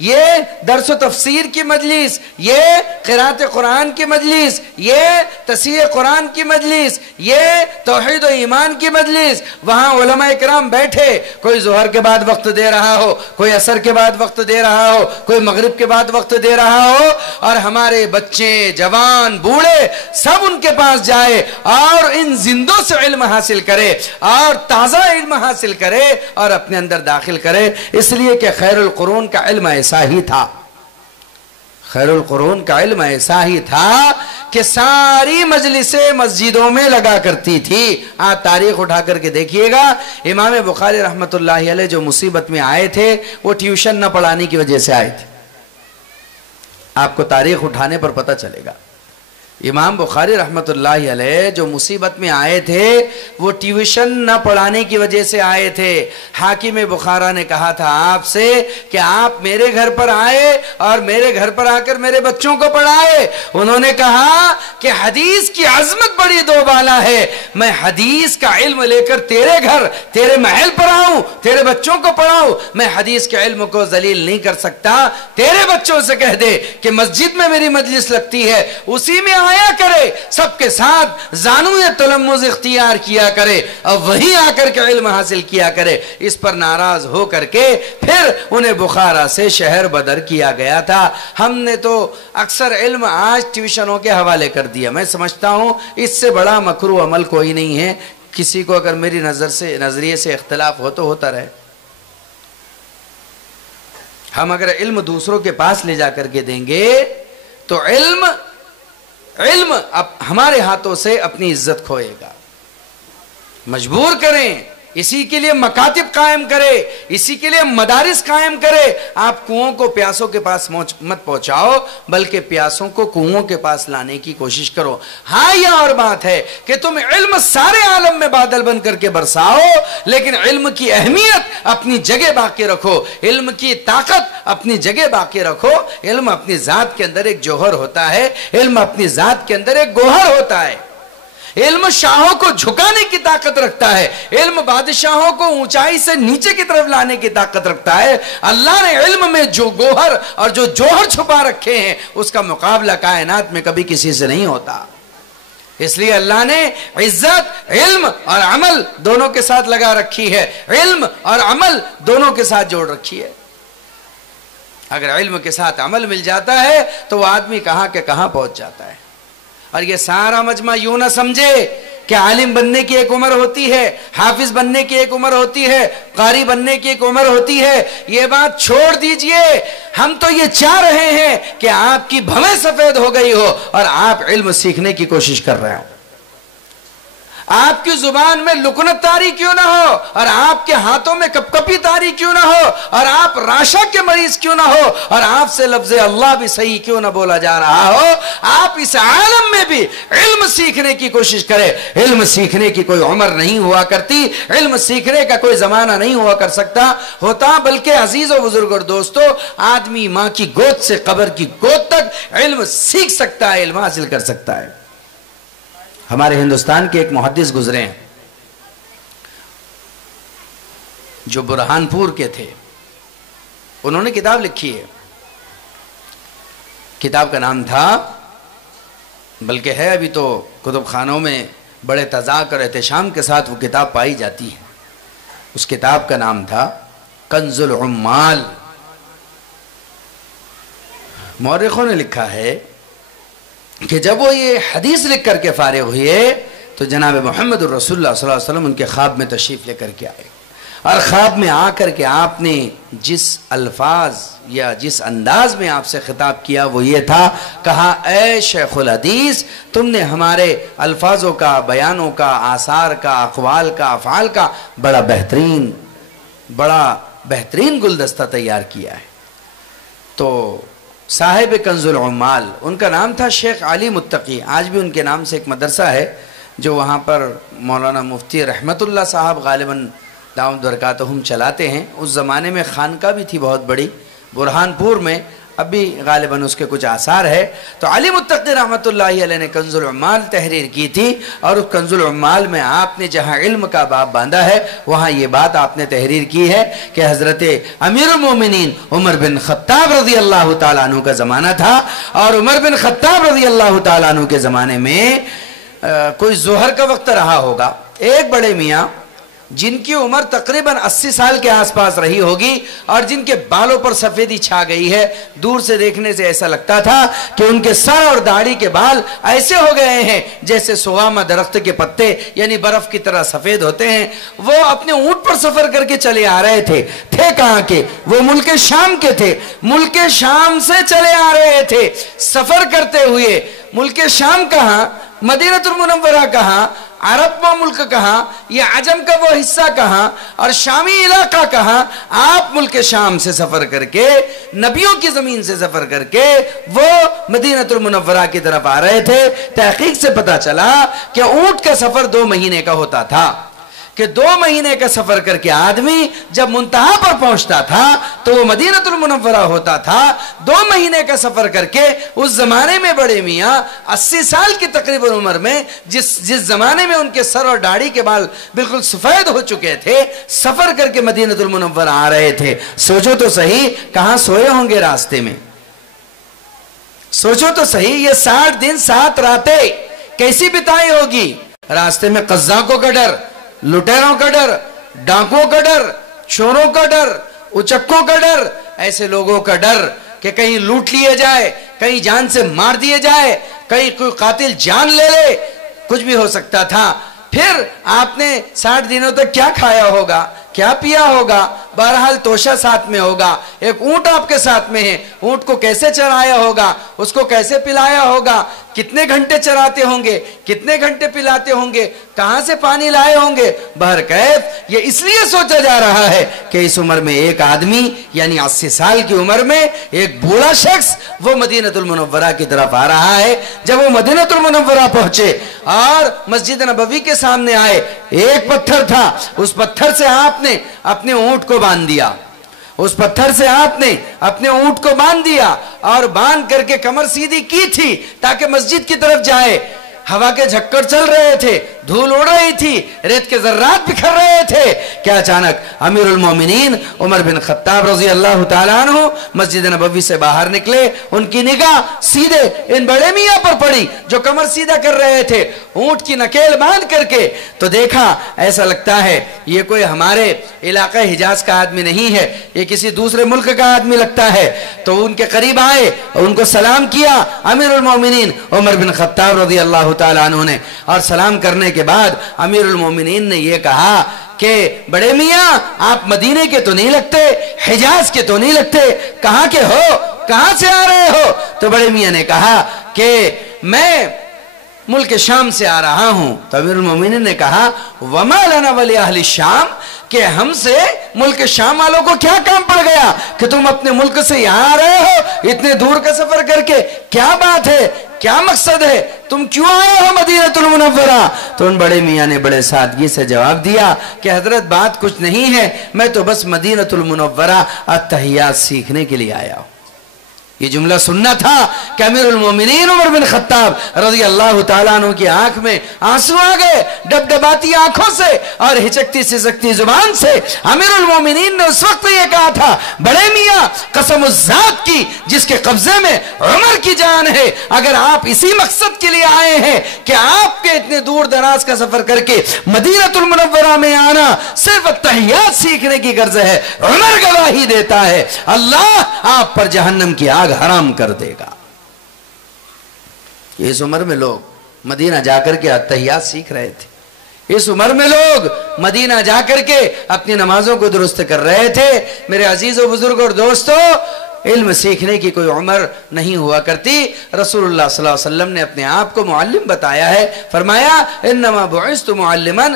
یہ درس و تفسیر کی مجلس، یہ قرات قرآن کی مجلس، یہ تصحیح قرآن کی مجلس، یہ توحید و ایمان کی مجلس، وہاں علماء کرام بیٹھے، کوئی ظہر کے بعد وقت دے رہا ہو، کوئی عصر کے بعد وقت دے رہا ہو، کوئی مغرب کے بعد وقت دے رہا ہو، اور ہمارے بچے، جوان، بوڑھے سب ان کے پاس جائے اور ان زندوں سے علم حاصل کرے اور تازہ علم حاصل کرے اور اپنے اندر داخل کرے، اس لیے کہ خیر القرون کا علم ایسا ہی تھا، خیر القرون کا علم ایسا ہی تھا کہ ساری مجلسیں مسجدوں میں لگا کرتی تھی۔ آپ تاریخ اٹھا کر کے دیکھیے گا، امام بخاری رحمت اللہ علیہ جو مصیبت میں آئے تھے وہ ٹیوشن نہ پڑھانے کی وجہ سے آئے تھے، آپ کو تاریخ اٹھانے پر پتہ چلے گا۔ امام بخاری رحمت اللہ علیہ جو مصیبت میں آئے تھے وہ ٹیوشن نہ پڑھانے کی وجہ سے آئے تھے۔ حاکم بخارا نے کہا تھا آپ سے کہ آپ میرے گھر پر آئے اور میرے گھر پر آ کر میرے بچوں کو پڑھائے۔ انہوں نے کہا کہ حدیث کی عظمت بڑی دو بالا ہے، میں حدیث کا علم لے کر تیرے گھر، تیرے محل پر آؤں، تیرے بچوں کو پڑھاؤں، میں حدیث کے علم کو ذلیل نہیں کر سکتا۔ تیرے بچوں سے کہہ دے کہ مسجد میں میری مجلس لگتی ہے، اسی میں آیا کرے، سب کے ساتھ زانوی تلمذ اختیار کیا کرے اور وہیں آ کر کے علم حاصل کیا کرے۔ اس پر ناراض ہو کر کے پھر انہیں بخارا سے شہر بدر کیا گیا تھا۔ ہم نے تو اکثر علم آج ٹیوشنوں کے حوالے کر دیا۔ میں سمجھتا ہوں اس سے بڑا مکروہ عمل کوئی نہیں ہے۔ کسی کو اگر میری نظریے سے اختلاف ہو تو ہوتا رہے۔ ہم اگر علم دوسروں کے پاس لے جا کر کے دیں گے تو علم اب ہمارے ہاتھوں سے اپنی عزت کھوئے گا۔ مجبور کریں، اسی کے لیے مکاتب قائم کرے، اسی کے لیے مدارس قائم کرے۔ آپ کنوؤں کو پیاسوں کے پاس مت پہنچاؤ، بلکہ پیاسوں کو کنوؤں کے پاس لانے کی کوشش کرو۔ ہاں یہ اور بات ہے کہ تم علم سارے عالم میں بادل بن کر کے برساؤ، لیکن علم کی اہمیت اپنی جگہ باقی رکھو، علم کی طاقت اپنی جگہ باقی رکھو۔ علم اپنی ذات کے اندر ایک جوہر ہوتا ہے، علم اپنی ذات کے اندر ایک گوہر ہوتا ہے۔ علم شاہوں کو جھکانے کی طاقت رکھتا ہے، علم بادشاہوں کو اونچائی سے نیچے کی طرف لانے کی طاقت رکھتا ہے۔ اللہ نے علم میں جو گوہر اور جو جوہر چھپا رکھے ہیں اس کا مقابلہ کائنات میں کبھی کسی سے نہیں ہوتا۔ اس لیے اللہ نے عزت علم اور عمل دونوں کے ساتھ لگا رکھی ہے، علم اور عمل دونوں کے ساتھ جوڑ رکھی ہے۔ اگر علم کے ساتھ عمل مل جاتا ہے تو وہ آدمی کہاں کے کہاں پہنچ جاتا ہے۔ اور یہ سارا مجمع یوں نہ سمجھے کہ عالم بننے کی ایک عمر ہوتی ہے، حافظ بننے کی ایک عمر ہوتی ہے، قاری بننے کی ایک عمر ہوتی ہے۔ یہ بات چھوڑ دیجئے۔ ہم تو یہ چاہ رہے ہیں کہ آپ کی بھویں سفید ہو گئی ہو اور آپ علم سیکھنے کی کوشش کر رہے ہو۔ آپ کی زبان میں لکنت طاری کیوں نہ ہو اور آپ کے ہاتھوں میں کپ کپی طاری کیوں نہ ہو اور آپ راشا کے مریض کیوں نہ ہو اور آپ سے لفظ اللہ بھی صحیح کیوں نہ بولا جا رہا ہو، آپ اس عالم میں بھی علم سیکھنے کی کوشش کریں۔ علم سیکھنے کی کوئی عمر نہیں ہوا کرتی، علم سیکھنے کا کوئی زمانہ نہیں ہوا کر سکتا ہوتا، بلکہ عزیز و بزرگ اور دوستو، آدمی ماں کی گود سے قبر کی گود تک علم سیکھ سکتا ہے، علم حاصل کر سکتا ہے۔ ہمارے ہندوستان کے ایک محدث گزرے ہیں جو برہان پور کے تھے، انہوں نے کتاب لکھی ہے، کتاب کا نام تھا، بلکہ ہے ابھی تو کتب خانوں میں بڑے تذاکر اور احتشام کے ساتھ وہ کتاب پائی جاتی ہے۔ اس کتاب کا نام تھا کنز العمال۔ مورخوں نے لکھا ہے کہ جب وہ یہ حدیث لکھ کر کے فارغ ہوئے تو جناب محمد الرسول اللہ صلی اللہ علیہ وسلم ان کے خواب میں تشریف لے کر کے آئے، اور خواب میں آ کر کے آپ نے جس الفاظ یا جس انداز میں آپ سے خطاب کیا وہ یہ تھا، کہا اے شیخ الحدیث، تم نے ہمارے الفاظوں کا، بیانوں کا، آثار کا، اقوال کا، افعال کا بڑا بہترین گلدستہ تیار کیا ہے۔ تو صاحب کنز العمال، ان کا نام تھا شیخ علی متقی، آج بھی ان کے نام سے ایک مدرسہ ہے جو وہاں پر مولانا مفتی رحمت اللہ صاحب غالباً دامت برکاتہم چلاتے ہیں۔ اس زمانے میں خانقاہ بھی تھی بہت بڑی، برہان پور میں اب بھی غالباً اس کے کچھ آثار ہے. تو علی متقی رحمۃ اللہ علیہ نے کنز العمال تحریر کی تھی، اور اس کنز العمال میں آپ نے جہاں علم کا باب باندھا ہے وہاں یہ بات آپ نے تحریر کی ہے کہ حضرت امیر المومنین عمر بن خطاب رضی اللہ تعالیٰ عنہ کا زمانہ تھا، اور عمر بن خطاب رضی اللہ تعالیٰ عنہ کے زمانے میں کوئی ظہر کا وقت رہا ہوگا. ایک بڑے میاں جن کی عمر تقریباً 80 سال کے آس پاس رہی ہوگی اور جن کے بالوں پر سفیدی چھا گئی ہے، دور سے دیکھنے سے ایسا لگتا تھا کہ ان کے سر اور داڑھی کے بال ایسے ہو گئے ہیں جیسے سوامہ درخت کے پتے یعنی برف کی طرح سفید ہوتے ہیں. وہ اپنے اونٹ پر سفر کر کے چلے آ رہے تھے کہاں کے؟ وہ ملک شام کے تھے. ملک شام سے چلے آ رہے تھے سفر کرتے ہوئے. ملک شام کہاں؟ مدینہ المنورہ کہاں؟ عرب و ملک کہاں؟ یہ عجم کا وہ حصہ کہاں؟ اور شامی علاقہ کہاں؟ آپ ملک شام سے سفر کر کے، نبیوں کی زمین سے سفر کر کے وہ مدینہ المنورہ کی طرف آ رہے تھے. تحقیق سے پتا چلا کہ اونٹ کا سفر 2 مہینے کا ہوتا تھا، کہ 2 مہینے کا سفر کر کے آدمی جب منتہا پر پہنچتا تھا تو وہ مدینہ المنورہ ہوتا تھا. 2 مہینے کا سفر کر کے اس زمانے میں بڑے میاں 80 سال کی تقریباً عمر میں، جس زمانے میں ان کے سر اور داڑھی کے بال بالکل سفید ہو چکے تھے، سفر کر کے مدینہ المنورہ آ رہے تھے. سوچو تو صحیح کہاں سوئے ہوں گے راستے میں؟ سوچو تو صحیح یہ 60 دن 7 راتیں کیسی بتائی ہوگی؟ راستے میں قزاقوں کا ڈر، لٹیروں کا ڈر، ڈاکوں کا ڈر، چوروں کا ڈر، اچکوں کا ڈر، ایسے لوگوں کا ڈر کہ کہیں لوٹ لیے جائے، کہیں جان سے مار دیے جائے، کہیں کوئی قاتل جان لے لے، کچھ بھی ہو سکتا تھا. پھر آپ نے 60 دنوں تک کیا کھایا ہوگا، کیا پیا ہوگا؟ بہرحال توشہ ساتھ میں ہوگا، ایک اونٹ آپ کے ساتھ میں ہے. اونٹ کو کیسے چرایا ہوگا، اس کو کیسے پلایا ہوگا، کتنے گھنٹے چراتے ہوں گے، کتنے گھنٹے پلاتے ہوں گے، کہاں سے پانی لائے ہوں گے؟ بہرکیف یہ اس لیے سوچا جا رہا ہے کہ اس عمر میں ایک آدمی یعنی 80 سال کی عمر میں ایک بوڑھا شخص وہ مدینہ المنورہ کی طرف آ رہا ہے. جب وہ مدینہ المنورہ پہنچے اور مسجد نبوی کے سامنے آئے، ایک پتھر تھا، اس پتھر سے آپ نے اپنے اونٹ کو باندھ دیا. اس پتھر سے آپ نے اپنے اونٹ کو باندھ دیا اور باندھ کر کے کمر سیدھی کی تھی تاکہ مسجد کی طرف جائے. ہوا کے جھکڑ چل رہے تھے، دھول اڑ رہی تھی، ریت کے ذرات بکھر رہے تھے کہ اچانک امیر المومنین عمر بن خطاب رضی اللہ تعالیٰ عنہ مسجد نبوی سے باہر نکلے. ان کی نگاہ سیدھے ان بڑے میاں پر پڑی جو کمر سیدھا کر رہے تھے اونٹ کی نکیل باندھ کر کے. تو دیکھا ایسا لگتا ہے یہ کوئی ہمارے علاقہ حجاز کا آدمی نہیں ہے، یہ کسی دوسرے ملک کا آدمی لگتا ہے. تو ان کے قریب آئے اور ان کو سلام کیا امیر المومنین عمر بن خطاب رضی اللہ تعالیٰ عنہ نے. اور سلام کرنے کے بعد امیر المومنین نے یہ کہا کہ بڑے میاں آپ مدینے کے تو نہیں لگتے، حجاز کے تو نہیں لگتے، کہاں کے ہو، کہاں سے آ رہے ہو؟ تو بڑے میاں نے کہا کہ میں ملک شام سے آ رہا ہوں. تو امیر المومنین نے کہا وما لنا ولی اہل الشام، کہ ہم سے ملک شام والوں کو کیا کام پڑ گیا کہ تم اپنے ملک سے یہاں آ رہے ہو اتنے دور کا سفر کر کے؟ کیا بات ہے، کیا مقصد ہے، تم کیوں آئے ہو مدینہ المنورہ؟ تو ان بڑے میاں نے بڑے سادگی سے جواب دیا کہ حضرت بات کچھ نہیں ہے، میں تو بس مدینہ المنورہ التحیات سیکھنے کے لیے آیا ہوں. یہ جملہ سننا تھا کہ امیر المومنین عمر بن خطاب رضی اللہ تعالیٰ عنہ کی آنکھ میں آنسو آ گئے، ڈب ڈباتی آنکھوں سے اور ہچکتی سسکتی زبان سے امیر المومنین نے اس وقت یہ کہا تھا بڑے میاں قسم الذات کی جس کے قبضے میں عمر کی جان ہے، اگر آپ اسی مقصد کے لیے آئے ہیں کہ آپ کے اتنے دور دراز کا سفر کر کے مدینہ المنورہ میں آنا صرف التحیات سیکھنے کی غرض ہے، عمر گواہی دیتا ہے اللہ آپ پر جہنم کی آگ حرام کر دے گا. اس عمر میں لوگ مدینہ جا کر کے التحیات سیکھ رہے تھے، اس عمر میں لوگ مدینہ جا کر کے اپنی نمازوں کو درست کر رہے تھے. میرے عزیز و بزرگ اور دوستو، علم سیکھنے کی کوئی عمر نہیں ہوا کرتی. رسول اللہ صلی اللہ علیہ وسلم نے اپنے آپ کو معلم بتایا ہے، فرمایا انما بعثت معلما،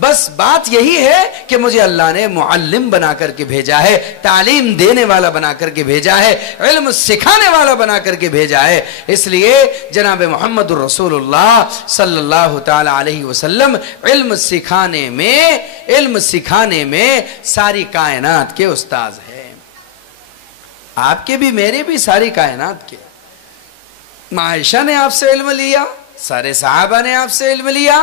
بس بات یہی ہے کہ مجھے اللہ نے معلم بنا کر کے بھیجا ہے، تعلیم دینے والا بنا کر کے بھیجا ہے، علم سکھانے والا بنا کر کے بھیجا ہے. اس لیے جناب محمد الرسول اللہ صلی اللہ تعالی علیہ وسلم علم سکھانے میں ساری کائنات کے استاذ ہیں. آپ کے بھی میرے بھی ساری کائنات کے. عائشہ نے آپ سے علم لیا, سارے صحابہ نے آپ سے علم لیا,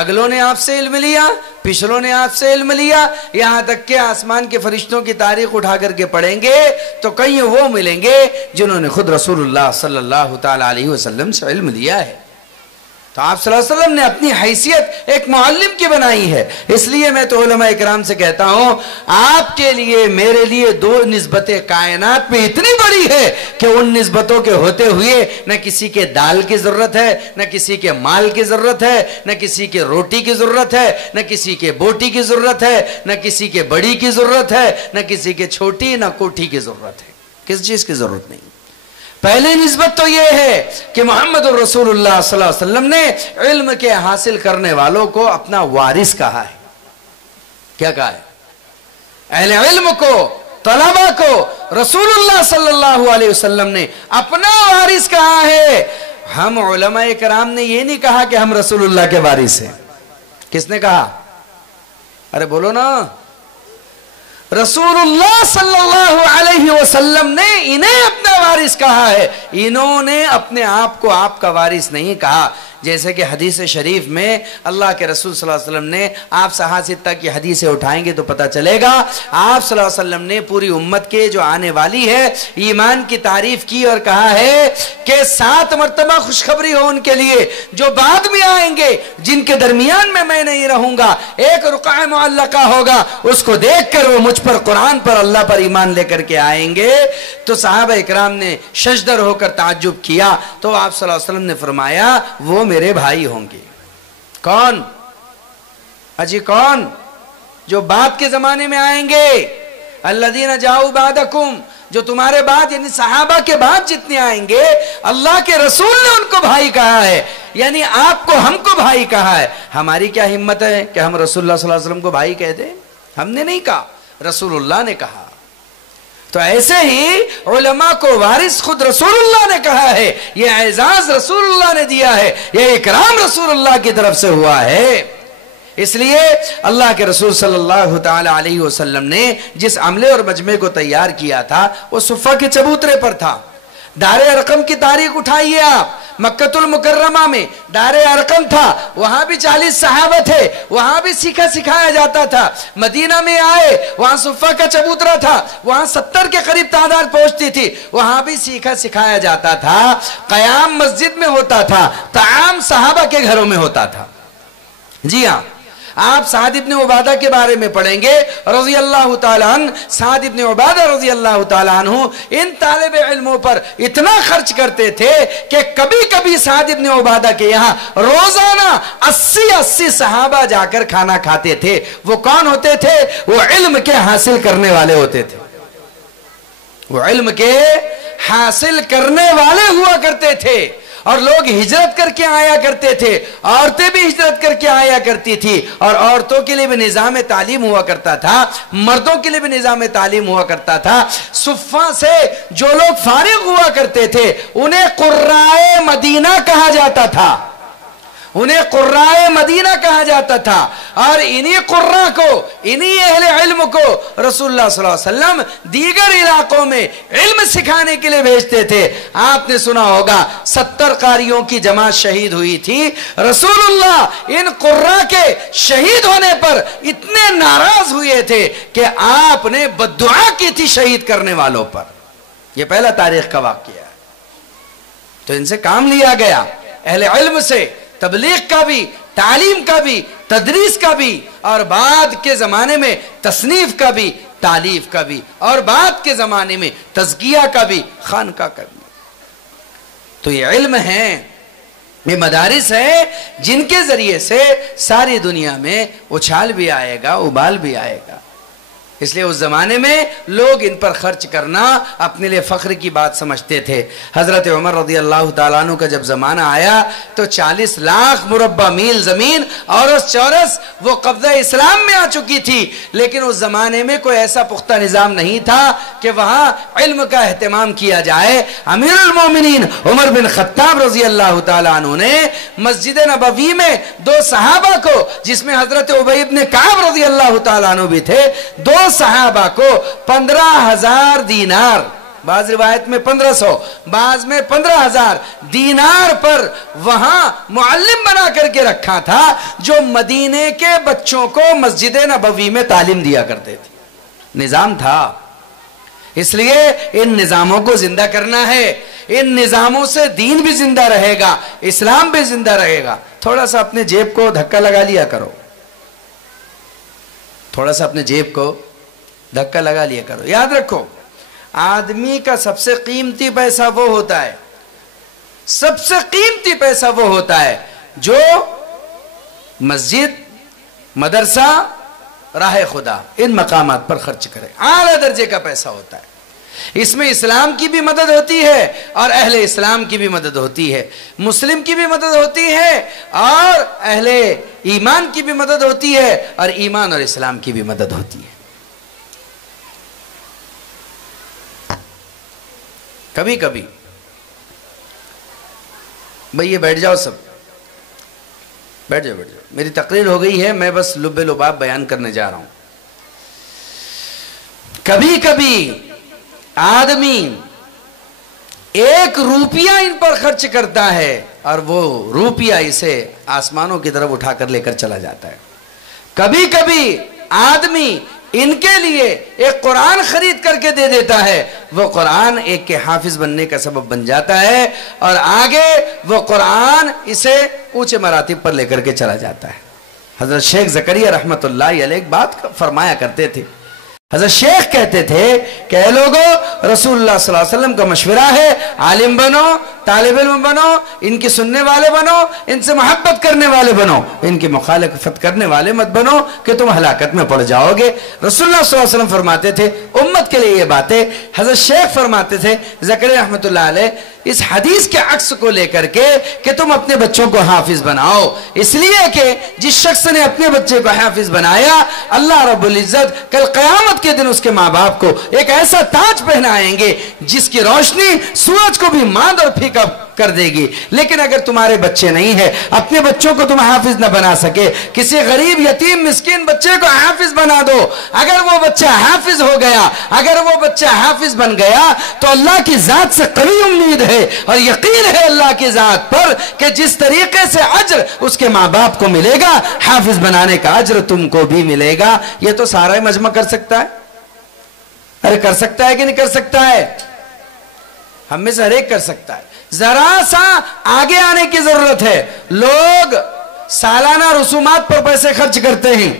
اگلوں نے آپ سے علم لیا, پچھلوں نے آپ سے علم لیا, یہاں تک کہ آسمان کے فرشتوں کی تاریخ اٹھا کر کے پڑھیں گے تو کئی وہ ملیں گے جنہوں نے خود رسول اللہ صلی اللہ تعالیٰ علیہ وسلم سے علم لیا ہے. تو آپ صلی اللہ علیہ وسلم نے اپنی حیثیت ایک معلم کی بنائی ہے. اس لیے میں تو علماء اکرام سے کہتا ہوں, آپ کے لیے میرے لیے دو نسبتیں کائنات میں اتنی بڑی ہے کہ ان نسبتوں کے ہوتے ہوئے نہ کسی کے دال کی ضرورت ہے, نہ کسی کے مال کی ضرورت ہے, نہ کسی کے روٹی کی ضرورت ہے, نہ کسی کے بوٹی کی ضرورت ہے, نہ کسی کے بڑی کی ضرورت ہے, نہ کسی کے چھوٹی نہ کوٹھی کی ضرورت ہے. کس چیز کی ضرورت نہیں. پہلی نسبت تو یہ ہے کہ محمد الرسول اللہ صلی اللہ علیہ وسلم نے علم کے حاصل کرنے والوں کو اپنا وارث کہا ہے. کیا کہا ہے؟ اہل علم کو, طلبہ کو رسول اللہ صلی اللہ علیہ وسلم نے اپنا وارث کہا ہے. ہم علماء کرام نے یہ نہیں کہا کہ ہم رسول اللہ کے وارث ہیں. کس نے کہا؟ ارے بولو نا. رسول اللہ صلی اللہ علیہ وسلم نے انہیں اپنا وارث کہا ہے. انہوں نے اپنے آپ کو آپ کا وارث نہیں کہا. جیسے کہ حدیث شریف میں اللہ کے رسول صلی اللہ علیہ وسلم نے, آپ صحاستہ کی حدیثیں اٹھائیں گے تو پتہ چلے گا, آپ صلی اللہ علیہ وسلم نے پوری امت کے جو آنے والی ہے ایمان کی تعریف کی اور کہا ہے کہ 7 مرتبہ خوشخبری ہو ان کے لیے جو بعد میں آئیں گے, جن کے درمیان میں نہیں رہوں گا. ایک رقعہ معلقہ ہوگا, اس کو دیکھ کر وہ مجھ پر, قرآن پر, اللہ پر ایمان لے کر کے آئیں گے. تو صحابہ اکرام نے ششدر ہو کر تعجب کیا. تو آپ صلی اللہ علیہ وسلم نے فرمایا وہ میرے بھائی ہوں گے. کون؟ اجی کون؟ جو بعد کے زمانے میں آئیں گے. الذین جاؤ بعدکم, جو تمہارے بعد یعنی صحابہ کے بعد جتنے آئیں گے, اللہ کے رسول نے ان کو بھائی کہا ہے. یعنی آپ کو, ہم کو بھائی کہا ہے. ہماری کیا ہمت ہے کہ ہم رسول اللہ صلی اللہ علیہ وسلم کو بھائی کہہ دیں؟ ہم نے نہیں کہا, رسول اللہ نے کہا. تو ایسے ہی علماء کو وارث خود رسول اللہ نے کہا ہے. یہ اعزاز رسول اللہ نے دیا ہے, یہ اکرام رسول اللہ کی طرف سے ہوا ہے. اس لیے اللہ کے رسول صلی اللہ تعالی علیہ وسلم نے جس عملے اور مجمع کو تیار کیا تھا وہ صفہ کے چبوترے پر تھا. دار ارقم کی تاریخ اٹھائیے آپ, مکۃ المکرمہ میں دار ارقم تھا, وہاں بھی 40 صحابہ تھے, وہاں بھی سیکھا سکھایا جاتا تھا. مدینہ میں آئے, وہاں صفہ کا چبوترا تھا, وہاں 70 کے قریب تعداد پہنچتی تھی, وہاں بھی سیکھا سکھایا جاتا تھا. قیام مسجد میں ہوتا تھا, طعام صحابہ کے گھروں میں ہوتا تھا. جی ہاں, آپ سعد ابن عبادہ کے بارے میں پڑھیں گے رضی اللہ تعالیٰ عنہ. سعد ابن عبادہ رضی اللہ تعالیٰ عنہ ان طالب علموں پر اتنا خرچ کرتے تھے کہ کبھی کبھی سعد ابن عبادہ کے یہاں روزانہ 80 صحابہ جا کر کھانا کھاتے تھے. وہ کون ہوتے تھے؟ وہ علم کے حاصل کرنے والے ہوتے تھے. وہ علم کے حاصل کرنے والے ہوا کرتے تھے. اور لوگ ہجرت کر کے آیا کرتے تھے, عورتیں بھی ہجرت کر کے آیا کرتی تھی, اور عورتوں کے لیے بھی نظام تعلیم ہوا کرتا تھا, مردوں کے لیے بھی نظام تعلیم ہوا کرتا تھا. صفہ سے جو لوگ فارغ ہوا کرتے تھے انہیں قرائے مدینہ کہا جاتا تھا, انہیں قرائے مدینہ کہا جاتا تھا. اور انہی قراء کو, انہی اہل علم کو رسول اللہ صلی اللہ علیہ وسلم دیگر علاقوں میں علم سکھانے کے لیے بھیجتے تھے. آپ نے سنا ہوگا 70 قاریوں کی جماعت شہید ہوئی تھی. رسول اللہ ان قراء کے شہید ہونے پر اتنے ناراض ہوئے تھے کہ آپ نے بددعا کی تھی شہید کرنے والوں پر. یہ پہلا تاریخ کا واقعہ ہے. تو ان سے کام لیا گیا, اہل علم سے, تبلیغ کا بھی, تعلیم کا بھی, تدریس کا بھی, اور بعد کے زمانے میں تصنیف کا بھی, تالیف کا بھی, اور بعد کے زمانے میں تزکیہ کا بھی, خانقاہ کا بھی. تو یہ علم ہے, یہ مدارس ہیں جن کے ذریعے سے ساری دنیا میں اچھال بھی آئے گا, ابال بھی آئے گا. اس لیے اس زمانے میں لوگ ان پر خرچ کرنا اپنے لئے فخر کی بات سمجھتے تھے. حضرت عمر رضی اللہ تعالیٰ عنہ کا جب زمانہ آیا تو 40 لاکھ مربع میل زمین عورس چورس وہ قبضہ اسلام میں آ چکی تھی, لیکن اس زمانے میں کوئی ایسا پختہ نظام نہیں تھا کہ وہاں علم کا اہتمام کیا جائے. امیر المومنین عمر بن خطاب رضی اللہ تعالیٰ عنہ نے مسجد نبوی میں 2 صحابہ کو, جس میں حضرت ابی بن کعب رضی اللہ تعالیٰ عنہ بھی تھے, 2 صحابہ کو 15,000 دینار بعض روایت میں 1500، بعض میں 15,000 دینار پر وہاں معلم بنا کر کے رکھا تھا جو مدینے کے بچوں کو مسجد نبوی میں تعلیم دیا کرتے تھے۔ نظام تھا، اس لیے ان نظاموں کو زندہ کرنا ہے۔ ان نظاموں سے دین بھی زندہ رہے گا، اسلام بھی زندہ رہے گا۔ تھوڑا سا اپنے جیب کو دھکا لگا لیا کرو، تھوڑا سا اپنے جیب کو دھکا لگا لیا کرو۔ یاد رکھو، آدمی کا سب سے قیمتی پیسہ وہ ہوتا ہے، سب سے قیمتی پیسہ وہ ہوتا ہے جو مسجد، مدرسہ، راہ خدا ان مقامات پر خرچ کرے۔ اعلیٰ درجے کا پیسہ ہوتا ہے۔ اس میں اسلام کی بھی مدد ہوتی ہے اور اہل اسلام کی بھی مدد ہوتی ہے، مسلم کی بھی مدد ہوتی ہے اور اہل ایمان کی بھی مدد ہوتی ہے، اور ایمان اور اسلام کی بھی مدد ہوتی ہے۔ کبھی کبھی بھئی یہ بیٹھ جاؤ، سب بیٹھ جاؤ، بیٹھ جاؤ، میری تقریر ہو گئی ہے، میں بس لب لباب بیان کرنے جا رہا ہوں۔ کبھی کبھی آدمی 1 روپیہ ان پر خرچ کرتا ہے اور وہ روپیہ اسے آسمانوں کی طرف اٹھا کر لے کر چلا جاتا ہے۔ کبھی کبھی آدمی ان کے لیے ایک قرآن خرید کر کے دے دیتا ہے، وہ قرآن ایک کے حافظ بننے کا سبب بن جاتا ہے اور آگے وہ قرآن اسے اونچے مراتب پر لے کر کے چلا جاتا ہے۔ حضرت شیخ زکریا رحمت اللہ علیہ ایک بات فرمایا کرتے تھے۔ حضرت شیخ کہتے تھے کہ اے لوگو، رسول اللہ صلی اللہ علیہ وسلم کا مشورہ ہے، عالم بنو، طالب علم بنو، ان کی سننے والے بنو، ان سے محبت کرنے والے بنو، ان کی مخالفت کرنے والے مت بنو کہ تم ہلاکت میں پڑ جاؤ گے۔ رسول اللہ صلی اللہ علیہ وسلم فرماتے تھے امت کے لیے یہ باتیں، حضرت شیخ فرماتے تھے زکریا رحمت اللہ علیہ اس حدیث کے عکس کو لے کر کے کہ تم اپنے بچوں کو حافظ بناؤ، اس لیے کہ جس شخص نے اپنے بچے کو حافظ بنایا، اللہ رب العزت کل قیامت کے دن اس کے ماں باپ کو ایک ایسا تاج پہنائیں گے جس کی روشنی سورج کو بھی ماند اور پھیکا کر دے گی۔ لیکن اگر تمہارے بچے نہیں ہیں، اپنے بچوں کو تم حافظ نہ بنا سکے، کسی غریب یتیم مسکین بچے کو حافظ بنا دو، اگر وہ بچہ حافظ ہو گیا، اگر وہ بچہ حافظ بن گیا تو اللہ کی ذات سے قوی امید ہے اور یقین ہے اللہ کی ذات پر کہ جس طریقے سے اجر اس کے ماں باپ کو ملے گا، حافظ بنانے کا اجر تم کو بھی ملے گا۔ یہ تو سارا مجمع کر سکتا ہے، ارے کر سکتا ہے کہ نہیں کر سکتا ہے؟ ہم میں سے ہر ایک کر سکتا ہے۔ ذرا سا آگے آنے کی ضرورت ہے۔ لوگ سالانہ رسومات پر پیسے خرچ کرتے ہیں،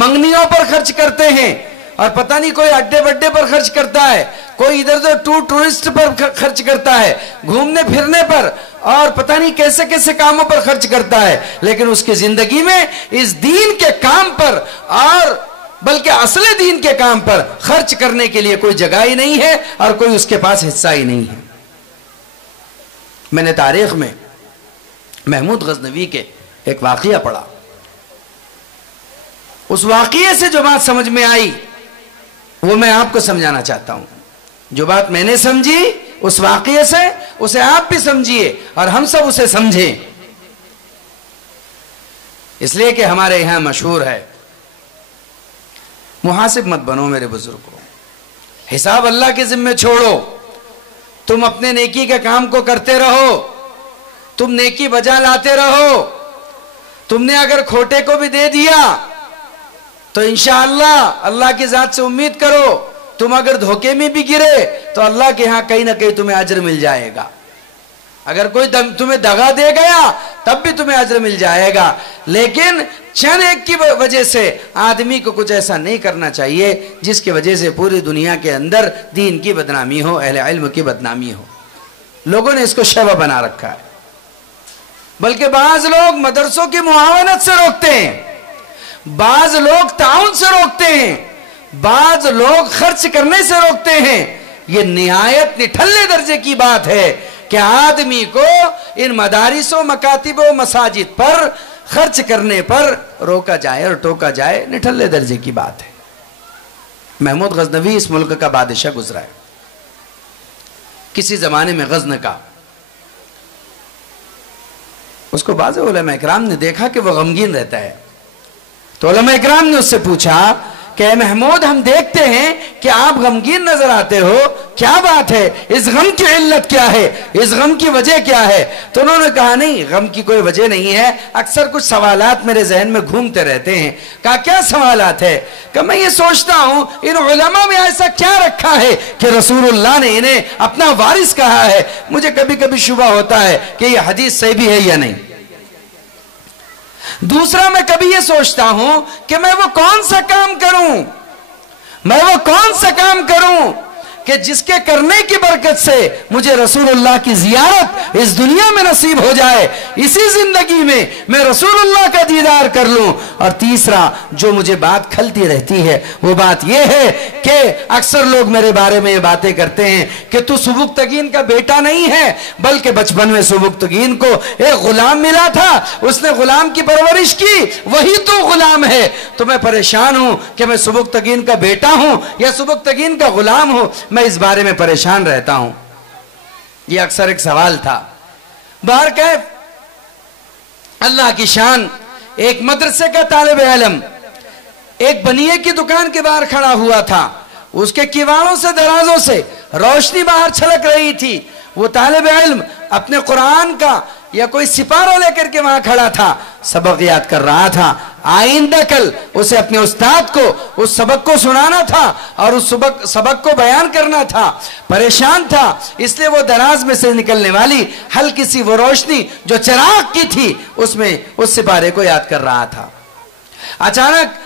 منگنیوں پر خرچ کرتے ہیں، اور پتہ نہیں کوئی اڈے بڈے پر خرچ کرتا ہے، کوئی ادھر ادھر ٹورسٹ پر خرچ کرتا ہے، گھومنے پھرنے پر، اور پتہ نہیں کیسے کیسے کاموں پر خرچ کرتا ہے، لیکن اس کی زندگی میں اس دین کے کام پر اور بلکہ اصل دین کے کام پر خرچ کرنے کے لیے کوئی جگہ ہی نہیں ہے اور کوئی اس کے پاس حصہ ہی نہیں ہے۔ میں نے تاریخ میں محمود غزنوی کے ایک واقعہ پڑھا، اس واقعے سے جو بات سمجھ میں آئی وہ میں آپ کو سمجھانا چاہتا ہوں۔ جو بات میں نے سمجھی اس واقعے سے، اسے آپ بھی سمجھیے اور ہم سب اسے سمجھیں، اس لیے کہ ہمارے یہاں مشہور ہے، محاسب مت بنو میرے بزرگوں، حساب اللہ کے ذمہ چھوڑو، تم اپنے نیکی کے کام کو کرتے رہو، تم نیکی بجا لاتے رہو، تم نے اگر کھوٹے کو بھی دے دیا تو انشاءاللہ اللہ کی ذات سے امید کرو، تم اگر دھوکے میں بھی گرے تو اللہ کے ہاں کہیں نہ کہیں تمہیں اجر مل جائے گا، اگر کوئی تمہیں دغا دے گیا تب بھی تمہیں اجر مل جائے گا، لیکن چند ایک کی وجہ سے آدمی کو کچھ ایسا نہیں کرنا چاہیے جس کی وجہ سے پوری دنیا کے اندر دین کی بدنامی ہو، اہل علم کی بدنامی ہو۔ لوگوں نے اس کو شیوہ بنا رکھا ہے، بلکہ بعض لوگ مدرسوں کی معاونت سے روکتے ہیں، بعض لوگ تعاون سے روکتے ہیں، بعض لوگ خرچ کرنے سے روکتے ہیں۔ یہ نہایت نٹھلے درجے کی بات ہے کہ آدمی کو ان مدارس و مکاتب و مساجد پر خرچ کرنے پر روکا جائے اور ٹوکا جائے، نٹھلے درجے کی بات ہے۔ محمود غزنوی اس ملک کا بادشاہ گزرا ہے کسی زمانے میں غزن کا۔ اس کو بعض علماء اکرام نے دیکھا کہ وہ غمگین رہتا ہے، تو علماء اکرام نے اس سے پوچھا کہ محمود ہم دیکھتے ہیں کہ آپ غمگین نظر آتے ہو، کیا بات ہے، اس غم کی علت کیا ہے، اس غم کی وجہ کیا ہے؟ تو انہوں نے کہا نہیں، غم کی کوئی وجہ نہیں ہے، اکثر کچھ سوالات میرے ذہن میں گھومتے رہتے ہیں۔ کہا کیا سوالات ہے؟ کہ میں یہ سوچتا ہوں ان علماء میں ایسا کیا رکھا ہے کہ رسول اللہ نے انہیں اپنا وارث کہا ہے؟ مجھے کبھی کبھی شبہ ہوتا ہے کہ یہ حدیث صحیح بھی ہے یا نہیں۔ دوسرا میں کبھی یہ سوچتا ہوں کہ میں وہ کون سا کام کروں کہ جس کے کرنے کی برکت سے مجھے رسول اللہ کی زیارت اس دنیا میں نصیب ہو جائے، اسی زندگی میں رسول اللہ کا دیدار کر لوں۔ اور تیسرا جو مجھے بات کھلتی رہتی ہے وہ بات یہ ہے کہ اکثر لوگ میرے بارے میں یہ باتیں کرتے ہیں کہ تو سبکتگین کا بیٹا نہیں ہے، بلکہ بچپن میں سبکتگین کو ایک غلام ملا تھا، اس نے غلام کی پرورش کی، وہی تو غلام ہے۔ تو میں پریشان ہوں کہ میں سبکتگین کا بیٹا ہوں یا سبکتگین کا غلام ہوں، میں اس بارے میں پریشان رہتا ہوں۔ یہ اکثر ایک سوال تھا۔ بہرکیف اللہ کی شان، ایک مدرسے کا طالب علم ایک بنیے کی دکان کے باہر کھڑا ہوا تھا، اس کے کیواڑوں سے درازوں سے روشنی باہر چھلک رہی تھی۔ وہ طالب علم اپنے قرآن کا یا کوئی سپارہ لے کر کے وہاں کھڑا تھا، سبق یاد کر رہا تھا۔ آئندہ کل اسے اپنے استاد کو اس سبق کو سنانا تھا اور اس سبق کو بیان کرنا تھا۔ پریشان تھا، اس لیے وہ دراز میں سے نکلنے والی ہلکی سی وہ روشنی جو چراغ کی تھی اس میں اس سپارے کو یاد کر رہا تھا۔ اچانک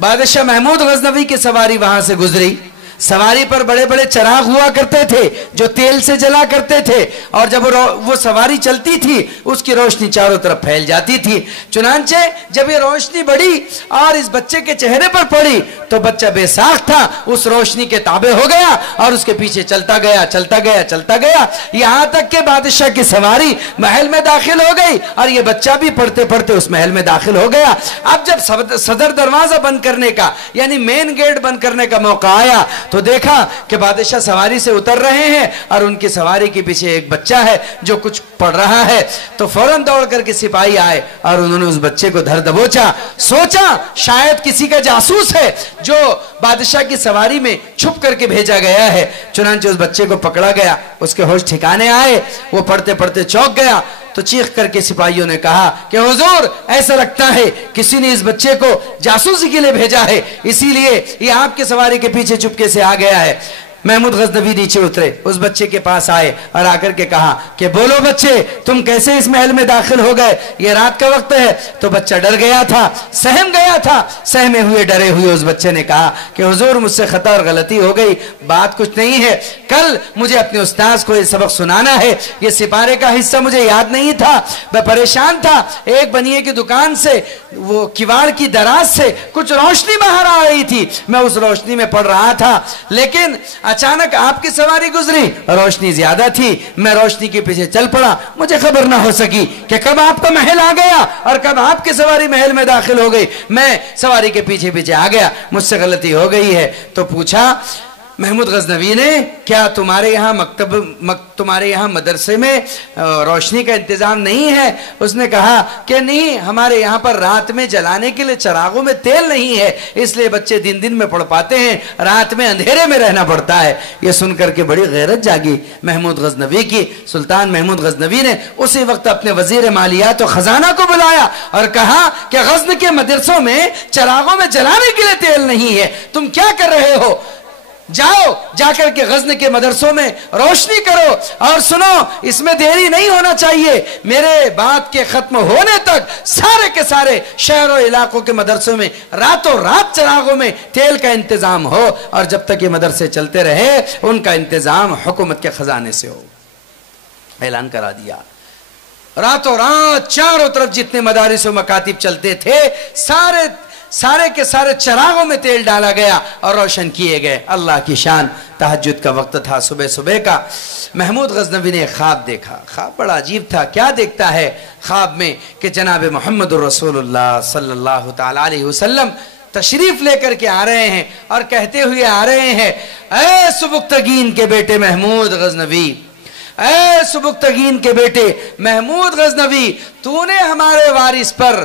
بادشاہ محمود غزنوی کی سواری وہاں سے گزری۔ سواری پر بڑے بڑے چراغ ہوا کرتے تھے جو تیل سے جلا کرتے تھے، اور جب وہ سواری چلتی تھی اس کی روشنی چاروں طرف پھیل جاتی تھی۔ چنانچہ جب یہ روشنی بڑھی اور اس بچے کے چہرے پر پڑی تو بچہ بے ساخت تھا، اس روشنی کے تابع ہو گیا اور اس کے پیچھے چلتا گیا یہاں تک کہ بادشاہ کی سواری محل میں داخل ہو گئی اور یہ بچہ بھی پڑھتے پڑھتے اس محل میں داخل ہو گیا۔ اب جب صدر دروازہ بند کرنے کا یعنی مین گیٹ بند کرنے کا موقع آیا تو دیکھا کہ بادشاہ سواری سے اتر رہے ہیں اور ان کی سواری کے پیچھے ایک بچہ ہے جو کچھ پڑھ رہا ہے۔ تو فوراً دوڑ کر کے سپاہی آئے اور انہوں نے اس بچے کو دھر دبوچا۔ سوچا شاید کسی کا جاسوس ہے جو بادشاہ کی سواری میں چھپ کر کے بھیجا گیا ہے۔ چنانچہ اس بچے کو پکڑا گیا، اس کے ہوش ٹھکانے آئے، وہ پڑھتے پڑھتے چونک گیا۔ تو چیخ کر کے سپاہیوں نے کہا کہ حضور ایسا لگتا ہے کسی نے اس بچے کو جاسوسی کے لیے بھیجا ہے، اسی لیے یہ آپ کے سواری کے پیچھے چپکے سے آ گیا ہے۔ محمود غزنوی نیچے اترے، اس بچے کے پاس آئے اور آ کر کے کہا کہ بولو بچے تم کیسے اس محل میں داخل ہو گئے، یہ رات کا وقت ہے۔ تو بچہ ڈر گیا تھا، سہم گیا تھا۔ سہمے ہوئے ڈرے ہوئے اس بچے نے کہا کہ حضور مجھ سے خطا اور غلطی ہو گئی، بات کچھ نہیں ہے، کل مجھے اپنے استاذ کو یہ سبق سنانا ہے، یہ سپارے کا حصہ مجھے یاد نہیں تھا، میں پریشان تھا۔ ایک بنیے کی دکان سے وہ کیواڑ کی دراز سے کچھ روشنی باہر آ رہی تھی، میں اس روشنی میں پڑھ رہا تھا، لیکن اچانک آپ کی سواری گزری، روشنی زیادہ تھی، میں روشنی کے پیچھے چل پڑا، مجھے خبر نہ ہو سکی کہ کب آپ کا محل آ گیا اور کب آپ کی سواری محل میں داخل ہو گئی، میں سواری کے پیچھے پیچھے آ گیا، مجھ سے غلطی ہو گئی ہے۔ تو پوچھا محمود غزنوی نے کیا تمہارے یہاں مدرسے میں روشنی کا انتظام نہیں ہے؟ اس نے کہا کہ نہیں، ہمارے یہاں پر رات میں جلانے کے لیے چراغوں میں تیل نہیں ہے، اس لیے بچے دن میں پڑھ پاتے ہیں، رات میں اندھیرے میں رہنا پڑتا ہے۔ یہ سن کر کے بڑی غیرت جاگی محمود غزنوی کی۔ سلطان محمود غزنوی نے اسی وقت اپنے وزیر مالیات و خزانہ کو بلایا اور کہا کہ غزن کے مدرسوں میں چراغوں میں جلانے کے لیے تیل نہیں ہے، تم کیا کر رہے ہو؟ جاؤ جا کر کے غزن کے مدرسوں میں روشنی کرو، اور سنو اس میں دیری نہیں ہونا چاہیے، میرے بات کے ختم ہونے تک سارے کے سارے شہر و علاقوں کے مدرسوں میں راتوں رات چراغوں میں تیل کا انتظام ہو، اور جب تک یہ مدرسے چلتے رہے ان کا انتظام حکومت کے خزانے سے ہو۔ اعلان کرا دیا، راتوں رات چاروں طرف جتنے مدارس و مکاتب چلتے تھے سارے کے سارے چراغوں میں تیل ڈالا گیا اور روشن کیے گئے۔ اللہ کی شان، تہجد کا وقت تھا، صبح کا۔ محمود غزنوی نے خواب دیکھا، خواب بڑا عجیب تھا۔ کیا دیکھتا ہے خواب میں کہ جناب محمد رسول اللہ صلی اللہ تعالی علیہ وسلم تشریف لے کر کے آ رہے ہیں اور کہتے ہوئے آ رہے ہیں، اے سبکتگین کے بیٹے محمود غزنوی، اے سبکتگین کے بیٹے محمود غزنوی، تو نے ہمارے وارث پر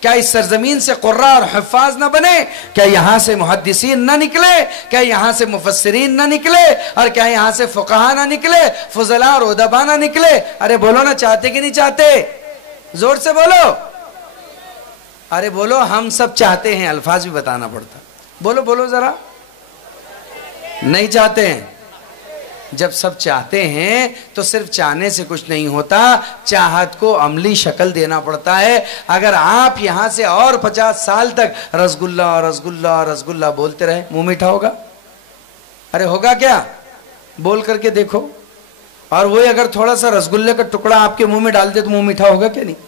کیا اس سرزمین سے قراء اور حفاظ نہ بنے؟ کیا یہاں سے محدثین نہ نکلے؟ کیا یہاں سے مفسرین نہ نکلے؟ اور کیا یہاں سے فقہاء نہ نکلے؟ فضلاء اور ادباء نہ نکلے؟ ارے بولو نا، چاہتے کہ نہیں چاہتے؟ زور سے بولو، ارے بولو، ہم سب چاہتے ہیں، الفاظ بھی بتانا پڑتا، بولو بولو ذرا، نہیں چاہتے ہیں؟ جب سب چاہتے ہیں تو صرف چاہنے سے کچھ نہیں ہوتا، چاہت کو عملی شکل دینا پڑتا ہے۔ اگر آپ یہاں سے اور 50 سال تک رسگلہ رسگلہ رسگلہ بولتے رہے، منہ میٹھا ہوگا؟ ارے ہوگا کیا؟ بول کر کے دیکھو۔ اور وہی اگر تھوڑا سا رسگلے کا ٹکڑا آپ کے منہ میں ڈال دے تو منہ میٹھا ہوگا کہ نہیں؟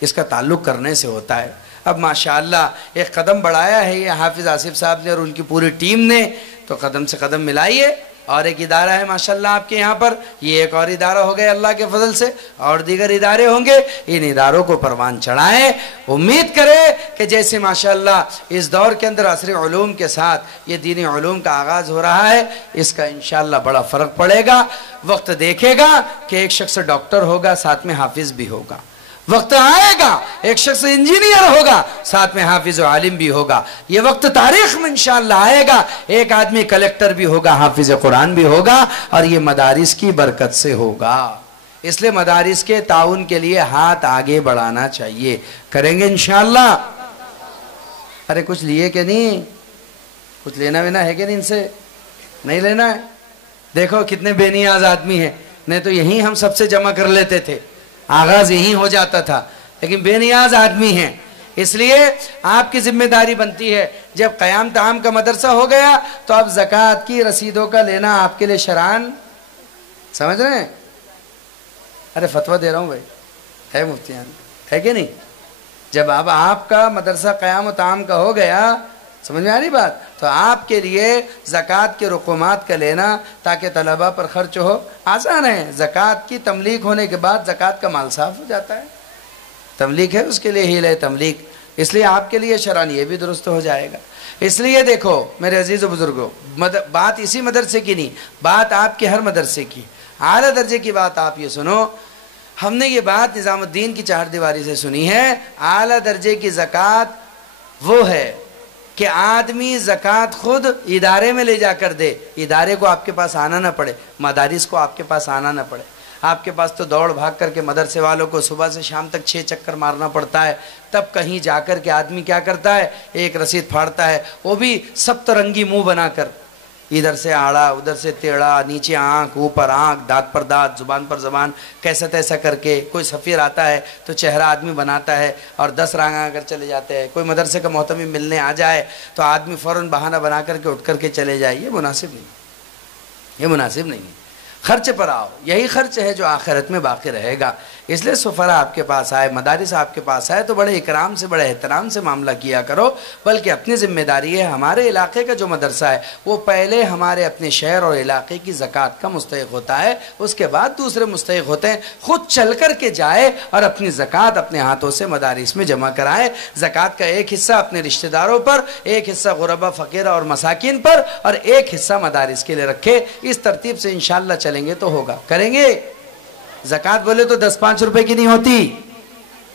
اس کا تعلق کرنے سے ہوتا ہے۔ اب ماشاءاللہ ایک قدم بڑھایا ہے یہ حافظ آصف صاحب نے اور ان کی پوری ٹیم نے، تو قدم سے قدم ملائیے۔ اور ایک ادارہ ہے ماشاءاللہ آپ کے یہاں پر، یہ ایک اور ادارہ ہو گیا اللہ کے فضل سے، اور دیگر ادارے ہوں گے، ان اداروں کو پروان چڑھائیں۔ امید کرے کہ جیسے ماشاءاللہ اس دور کے اندر عصری علوم کے ساتھ یہ دینی علوم کا آغاز ہو رہا ہے، اس کا انشاءاللہ بڑا فرق پڑے گا۔ وقت دیکھے گا کہ ایک شخص ڈاکٹر ہوگا، ساتھ میں حافظ بھی ہوگا۔ وقت آئے گا ایک شخص انجینئر ہوگا، ساتھ میں حافظ و عالم بھی ہوگا۔ یہ وقت تاریخ میں انشاءاللہ آئے گا، ایک آدمی کلیکٹر بھی ہوگا، حافظ قرآن بھی ہوگا، اور یہ مدارس کی برکت سے ہوگا۔ اس لیے مدارس کے تعاون کے لیے ہاتھ آگے بڑھانا چاہیے، کریں گے انشاءاللہ؟ ارے کچھ لیے کہ نہیں؟ کچھ لینا وینا ہے کہ نہیں؟ ان سے نہیں لینا ہے؟ دیکھو کتنے بے نیاز آدمی ہیں، نہیں تو یہیں ہم سب سے جمع کر لیتے تھے، آغاز یہیں ہو جاتا تھا، لیکن بے نیاز آدمی ہیں۔ اس لیے آپ کی ذمہ داری بنتی ہے، جب قیام طعام کا مدرسہ ہو گیا تو اب زکوٰۃ کی رسیدوں کا لینا آپ کے لیے شرعاً، سمجھ رہے ہیں؟ ارے فتویٰ دے رہا ہوں بھائی، ہے مفتیان، ہے کہ نہیں؟ جب اب آپ کا مدرسہ قیام و طعام کا ہو گیا، سمجھ میں آ رہی بات، تو آپ کے لیے زکوٰۃ کے رقومات کا لینا تاکہ طلبہ پر خرچ ہو آسان ہے۔ زکوٰۃ کی تملیغ ہونے کے بعد زکوٰۃ کا مال صاف ہو جاتا ہے، تملیغ ہے اس کے لیے ہیل ہے تملیغ، اس لیے آپ کے لیے شرعاً یہ بھی درست ہو جائے گا۔ اس لیے دیکھو میرے عزیز و بزرگوں، بات اسی مدرسے کی نہیں، بات آپ کے ہر مدرسے کی، اعلیٰ درجے کی بات آپ یہ سنو۔ ہم نے یہ بات نظام الدین کی چہار دیواری سے سنی ہے، اعلیٰ درجے کی زکوٰۃ وہ ہے کہ آدمی زکوٰۃ خود ادارے میں لے جا کر دے، ادارے کو آپ کے پاس آنا نہ پڑے، مدارس کو آپ کے پاس آنا نہ پڑے۔ آپ کے پاس تو دوڑ بھاگ کر کے مدرسے والوں کو صبح سے شام تک 6 چکر مارنا پڑتا ہے، تب کہیں جا کر کے آدمی کیا کرتا ہے، ایک رسید پھاڑتا ہے، وہ بھی سب ترنگی منہ بنا کر، ادھر سے آڑا ادھر سے ٹیڑھا، نیچے آنکھ اوپر آنکھ، دانت پر دانت، زبان پر زبان، کیسا تیسا کر کے۔ کوئی سفیر آتا ہے تو چہرہ آدمی بناتا ہے اور 10 رانگاں کر چلے جاتے ہیں۔ کوئی مدرسے کا محتمم ملنے آ جائے تو آدمی فوراً بہانہ بنا کر کے اٹھ کر کے چلے جائے، یہ مناسب نہیں، یہ مناسب نہیں ہے۔ خرچ پر آؤ، یہی خرچ ہے جو آخرت میں باقی رہے گا۔ اس لیے سفراء آپ کے پاس آئے، مدارس آپ کے پاس آئے تو بڑے اکرام سے، بڑے احترام سے معاملہ کیا کرو، بلکہ اپنی ذمہ داری ہے۔ ہمارے علاقے کا جو مدرسہ ہے وہ پہلے ہمارے اپنے شہر اور علاقے کی زکوٰۃ کا مستحق ہوتا ہے، اس کے بعد دوسرے مستحق ہوتے ہیں۔ خود چل کر کے جائے اور اپنی زکوٰۃ اپنے ہاتھوں سے مدارس میں جمع کرائے۔ زکوٰۃ کا ایک حصہ اپنے رشتہ داروں پر، ایک حصہ غربا فقیرہ اور مساکین پر، اور ایک حصہ مدارس کے لیے رکھے۔ اس ترتیب سے انشاءاللہ چلیں گے تو ہوگا، کریں گے۔ زکوٰۃ بولے تو 10-5 روپے کی نہیں ہوتی،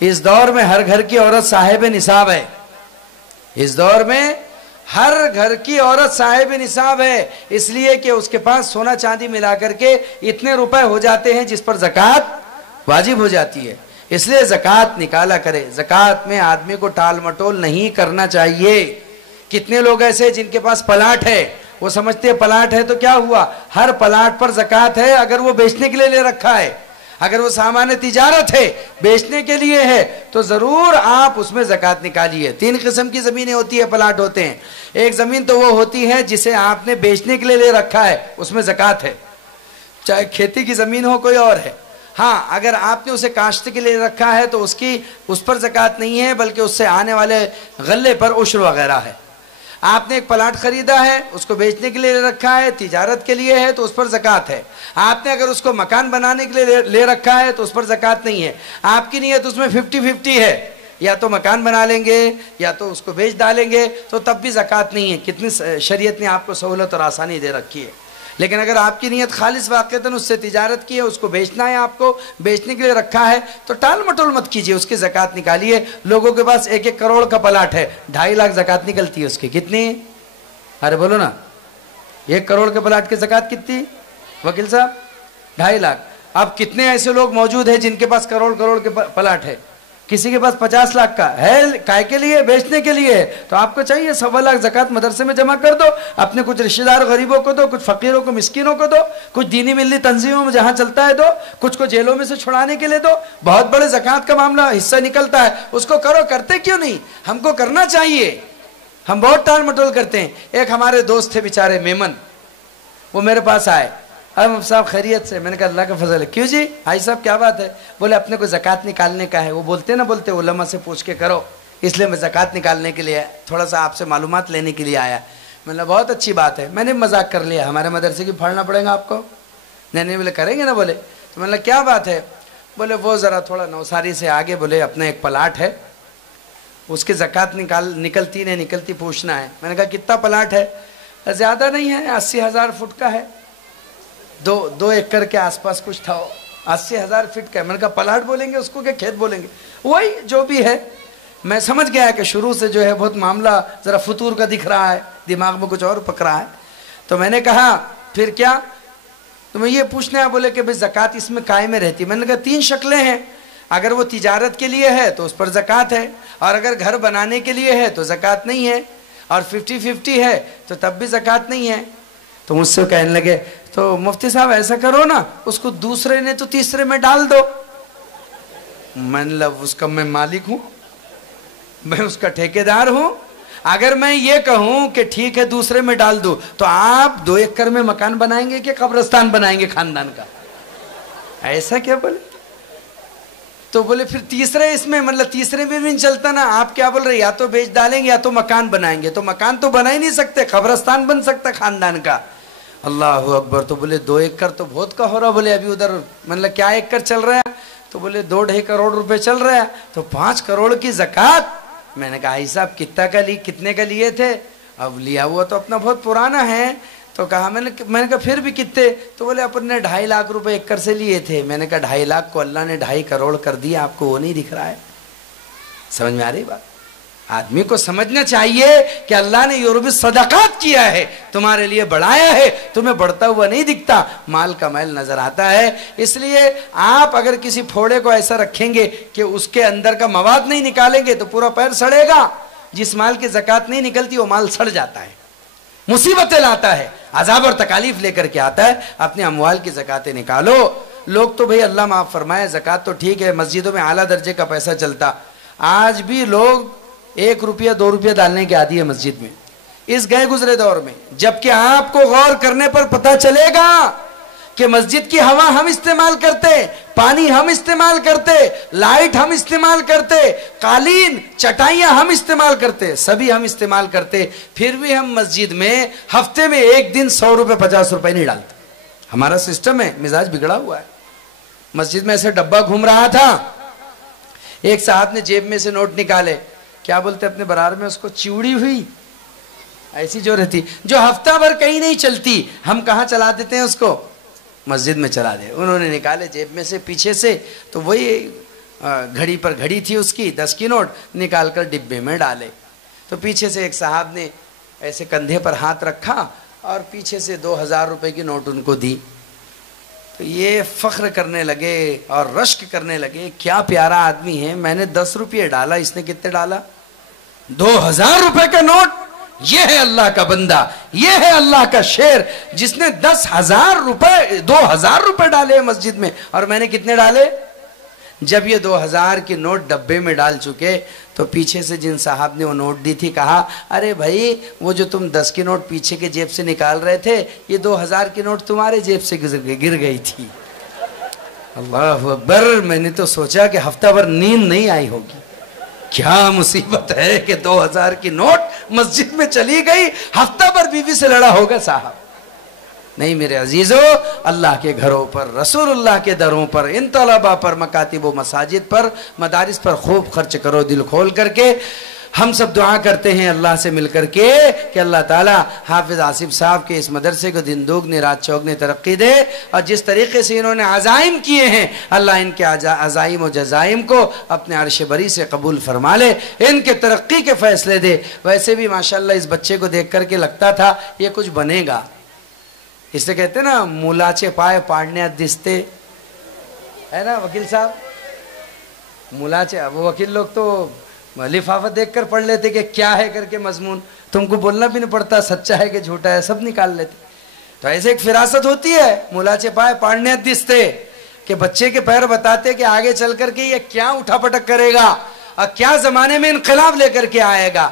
اس دور میں ہر گھر کی عورت صاحب نصاب ہے، اس دور میں ہر گھر کی عورت صاحب نصاب ہے، اس لیے کہ اس کے پاس سونا چاندی ملا کر کے اتنے روپے ہو جاتے ہیں جس پر زکوٰۃ واجب ہو جاتی ہے۔ اس لیے زکوٰۃ نکالا کرے۔ زکوٰۃ میں آدمی کو ٹال مٹول نہیں کرنا چاہیے۔ کتنے لوگ ایسے جن کے پاس پلاٹ ہے، وہ سمجھتے ہیں پلاٹ ہے تو کیا ہوا، ہر پلاٹ پر زکوٰۃ ہے اگر وہ بیچنے کے لیے لے رکھا ہے، اگر وہ سامان تجارت ہے، بیچنے کے لیے ہے، تو ضرور آپ اس میں زکوٰۃ نکالیے۔ 3 قسم کی زمینیں ہوتی ہیں، پلاٹ ہوتے ہیں۔ ایک زمین تو وہ ہوتی ہے جسے آپ نے بیچنے کے لیے لے رکھا ہے، اس میں زکوٰۃ ہے، چاہے کھیتی کی زمین ہو کوئی اور ہے۔ ہاں اگر آپ نے اسے کاشت کے لیے رکھا ہے تو اس پر زکوٰۃ نہیں ہے، بلکہ اس سے آنے والے غلے پر عشر وغیرہ ہے۔ آپ نے ایک پلاٹ خریدا ہے، اس کو بیچنے کے لیے رکھا ہے، تجارت کے لیے ہے، تو اس پر زکوٰۃ ہے۔ آپ نے اگر اس کو مکان بنانے کے لیے لے رکھا ہے تو اس پر زکوٰۃ نہیں ہے۔ آپ کی نیت اس میں 50-50 ہے، یا تو مکان بنا لیں گے یا تو اس کو بیچ ڈالیں گے، تو تب بھی زکوٰۃ نہیں ہے۔ کتنی شریعت نے آپ کو سہولت اور آسانی دے رکھی ہے۔ لیکن اگر آپ کی نیت خالص واقعتاً اس سے تجارت کی ہے، اس کو بیچنا ہے، آپ کو بیچنے کے لیے رکھا ہے، تو ٹال مٹول مت کیجئے، اس کی زکوٰۃ نکالیے۔ لوگوں کے پاس 1-1 کروڑ کا پلاٹ ہے، 2.5 لاکھ زکوٰۃ نکلتی ہے اس کی، کتنی؟ ارے بولو نا، 1 کروڑ کے پلاٹ کی زکوٰۃ کتنی وکیل صاحب؟ 2.5 لاکھ۔ اب کتنے ایسے لوگ موجود ہیں جن کے پاس کروڑ کے پلاٹ ہے، کسی کے پاس 50 لاکھ کا ہے، کائے کے لیے؟ بیچنے کے لیے۔ تو آپ کو چاہیے 1.25 لاکھ زکوٰۃ مدرسے میں جمع کر دو، اپنے کچھ رشتہ دار غریبوں کو دو، کچھ فقیروں کو مسکینوں کو دو، کچھ دینی ملی تنظیموں میں جہاں چلتا ہے دو، کچھ کو جیلوں میں سے چھڑانے کے لیے دو۔ بہت بڑے زکوٰۃ کا معاملہ حصہ نکلتا ہے، اس کو کرو۔ کرتے کیوں نہیں؟ ہم کو کرنا چاہیے، ہم بہت ٹال مٹول کرتے ہیں۔ ایک ہمارے دوست تھے بیچارے میمن، وہ میرے پاس آئے، اب صاحب خیریت سے؟ میں نے کہا اللہ کا فضل ہے۔ کیوں جی بھائی صاحب کیا بات ہے؟ بولے اپنے کو زکوٰۃ نکالنے کا ہے۔ وہ بولتے علماء سے پوچھ کے کرو، اس لیے میں زکوٰۃ نکالنے کے لیے تھوڑا سا آپ سے معلومات لینے کے لیے آیا۔ میں نے بہت اچھی بات ہے، میں نے مذاق کر لیا، ہمارے مدرسے کی پھاڑنا پڑے گا آپ کو؟ نہیں بولے کریں گے نا۔ بولے تو میں نے کیا بات ہے؟ بولے وہ ذرا تھوڑا نوساری سے آگے بولے اپنا ایک پلاٹ ہے، اس کی زکوٰۃ نکلتی نہیں نکلتی پوچھنا ہے۔ میں نے کہا کتنا پلاٹ ہے؟ زیادہ نہیں ہے، 80,000 فٹ کا ہے، 2 ایکڑ کے آس پاس کچھ تھا، 80,000 فٹ کا ہے۔ میں نے کہا پلاٹ بولیں گے اس کو کہ کھیت بولیں گے؟ وہی جو بھی ہے۔ میں سمجھ گیا کہ شروع سے جو ہے بہت معاملہ ذرا فطور کا دکھ رہا ہے، دماغ میں کچھ اور پک رہا ہے۔ تو میں نے کہا پھر کیا؟ تو میں یہ پوچھنا ہے، بولے کہ بھئی زکوٰۃ اس میں قائم رہتی ہے۔ میں نے کہا 3 شکلیں ہیں، اگر وہ تجارت کے لیے ہے تو اس پر زکوٰۃ ہے، اور اگر گھر بنانے کے لیے ہے تو زکوٰۃ نہیں ہے، اور 50-50 ہے تو تب بھی زکوٰۃ نہیں ہے۔ تو مجھ سے کہنے لگے تو مفتی صاحب ایسا کرو نا، اس کو دوسرے نے تو تیسرے میں ڈال دو۔ میں نے اس کا میں مالک ہوں، میں اس کا ٹھیکیدار ہوں۔ اگر میں یہ کہوں کہ ٹھیک ہے دوسرے میں ڈال دو، تو آپ 2 ایکڑ میں مکان بنائیں گے کہ قبرستان بنائیں گے خاندان کا؟ ایسا کیا بولے؟ تو بولے پھر تیسرے اس میں تیسرے میں بھی نہیں چلتا نا۔ آپ کیا بول رہے؟ یا تو بیچ ڈالیں گے یا تو مکان بنائیں گے۔ تو مکان تو بنا ہی نہیں سکتے، قبرستان بن سکتا خاندان کا۔ اللہ اکبر۔ تو بولے 2 ایکڑ تو بہت کا ہو رہا۔ بولے ابھی ادھر کیا ایکڑ چل رہا ہے؟ تو بولے 2-2.5 کروڑ روپے چل رہا ہے، تو 5 کروڑ کی زکوٰۃ۔ میں نے کہا بھائی صاحب کتنے کا لیے تھے؟ اب لیا ہوا تو اپنا بہت پرانا ہے۔ تو کہا میں نے کہا پھر بھی کتنے؟ تو بولے اپن نے 2.5 لاکھ روپے ایکڑ سے لیے تھے۔ میں نے کہا 2.5 لاکھ کو اللہ نے 2.5 کروڑ کر دیا، آپ کو وہ نہیں دکھ رہا ہے؟ سمجھ میں آ رہی بات؟ آدمی کو سمجھنا چاہیے کہ اللہ نے یوربی صدقات کیا ہے، تمہارے لیے بڑھایا ہے، تمہیں بڑھتا ہوا نہیں دکھتا، مال کا میل نظر آتا ہے۔ اس لیے آپ اگر کسی پھوڑے کو ایسا رکھیں گے کہ اس کے اندر کا مواد نہیں نکالیں گے تو پورا پیر سڑے گا۔ جس مال کی زکوٰۃ نہیں نکلتی وہ مال سڑ جاتا ہے، مصیبتیں لاتا ہے، عذاب اور تکالیف لے کر کے آتا ہے۔ اپنے اموال کی زکوٰۃیں نکالو۔ لوگ تو بھئی اللہ معاف فرمائے، زکوٰۃ تو ٹھیک ہے، مسجدوں میں اعلیٰ درجے کا پیسہ چلتا، آج بھی لوگ 1 روپیہ 2 روپیہ ڈالنے کے عادی ہے مسجد میں، اس گئے گزرے دور میں۔ جبکہ آپ کو غور کرنے پر پتہ چلے گا کہ مسجد کی ہوا ہم استعمال کرتے، پانی ہم استعمال کرتے، لائٹ ہم استعمال کرتے، قالین چٹائیاں ہم استعمال کرتے، سبھی ہم استعمال کرتے، پھر بھی ہم مسجد میں ہفتے میں 1 دن 100 روپے 50 روپے نہیں ڈالتے۔ ہمارا سسٹم ہے، مزاج بگڑا ہوا ہے۔ مسجد میں ایسے ڈبہ گھوم رہا تھا، ایک صاحب نے جیب میں سے نوٹ نکالے، کیا بولتے اپنے برار میں اس کو، چیوڑی ہوئی ایسی جو رہتی، جو ہفتہ بھر کہیں نہیں چلتی، ہم کہاں چلا دیتے ہیں اس کو؟ مسجد میں چلا دے۔ انہوں نے نکالے جیب میں سے پیچھے سے، تو وہی گھڑی پر گھڑی تھی اس کی 10 کی نوٹ، نکال کر ڈبے میں ڈالے۔ تو پیچھے سے ایک صاحب نے ایسے کندھے پر ہاتھ رکھا اور پیچھے سے 2000 روپے کی نوٹ ان کو دی۔ تو یہ فخر کرنے لگے اور رشک کرنے لگے، کیا پیارا آدمی ہے، میں نے 10 روپے ڈالا، اس نے کتنے ڈالا؟ 2000 روپے کا نوٹ۔ یہ ہے اللہ کا بندہ، یہ ہے اللہ کا شیر، جس نے 10,000 روپے 2000 روپے ڈالے مسجد میں، اور میں نے کتنے ڈالے؟ جب یہ 2000 کی نوٹ ڈبے میں ڈال چکے تو پیچھے سے جن صاحب نے وہ نوٹ دی تھی کہا، ارے بھائی وہ جو تم 10 کی نوٹ پیچھے کے جیب سے نکال رہے تھے، یہ 2000 کی نوٹ تمہارے جیب سے گر گئی تھی۔ اللہ اکبر۔ میں نے تو سوچا کہ ہفتہ بھر نیند نہیں آئی ہوگی، کیا مصیبت ہے کہ 2000 کی نوٹ مسجد میں چلی گئی، ہفتہ بھر بیوی سے لڑا ہوگا صاحب۔ نہیں میرے عزیزو، اللہ کے گھروں پر، رسول اللہ کے دروں پر، ان طلبہ پر، مکاتب و مساجد پر، مدارس پر خوب خرچ کرو دل کھول کر کے۔ ہم سب دعا کرتے ہیں اللہ سے مل کر کے کہ اللہ تعالیٰ حافظ آصف صاحب کے اس مدرسے کو دن دوگنے رات چوگنے ترقی دے، اور جس طریقے سے انہوں نے عزائم کیے ہیں اللہ ان کے عزائم و جزائم کو اپنے عرش بری سے قبول فرما لے، ان کے ترقی کے فیصلے دے۔ ویسے بھی ماشاءاللہ اس بچے کو دیکھ کر کے لگتا تھا یہ کچھ بنے گا، اس سے کہتے ہیں نا مولاچے پائے پاڑنے دستے، ہے نا وکیل صاحب؟ مولاچے، وہ وکیل لوگ تو لفافہ دیکھ کر پڑھ لیتے کہ کیا ہے کر کے مضمون، تم کو بولنا بھی نہیں پڑتا سچا ہے کہ جھوٹا ہے، سب نکال لیتے۔ تو ایسے ایک فراست ہوتی ہے، مولاچے پائے پاڑنے دستے، کہ بچے کے پیر بتاتے کہ آگے چل کر کے یہ کیا اٹھا پٹک کرے گا اور کیا زمانے میں انقلاب لے کر کے آئے گا۔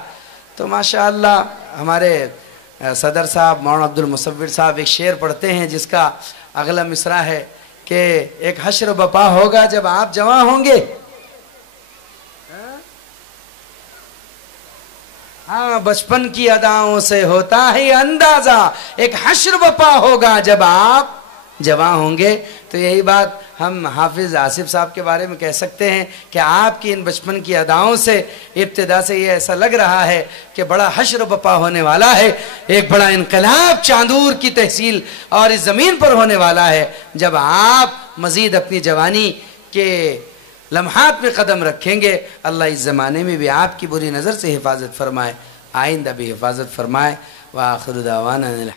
تو ماشاءاللہ ہمارے صدر صاحب مولانا عبد المصور صاحب ایک شعر پڑھتے ہیں جس کا اگلا مصرع ہے کہ ایک حشر بپا ہوگا جب آپ جوان ہوں گے، ہاں بچپن کی اداؤں سے ہوتا ہے اندازہ، ایک حشر بپا ہوگا جب آپ جوان ہوں گے۔ تو یہی بات ہم حافظ آصف صاحب کے بارے میں کہہ سکتے ہیں کہ آپ کی ان بچپن کی اداؤں سے ابتدا سے یہ ایسا لگ رہا ہے کہ بڑا حشر بپا ہونے والا ہے، ایک بڑا انقلاب چاندور کی تحصیل اور اس زمین پر ہونے والا ہے جب آپ مزید اپنی جوانی کے لمحات میں قدم رکھیں گے۔ اللہ اس زمانے میں بھی آپ کی بری نظر سے حفاظت فرمائے، آئندہ بھی حفاظت فرمائے۔ وآخر دعوانا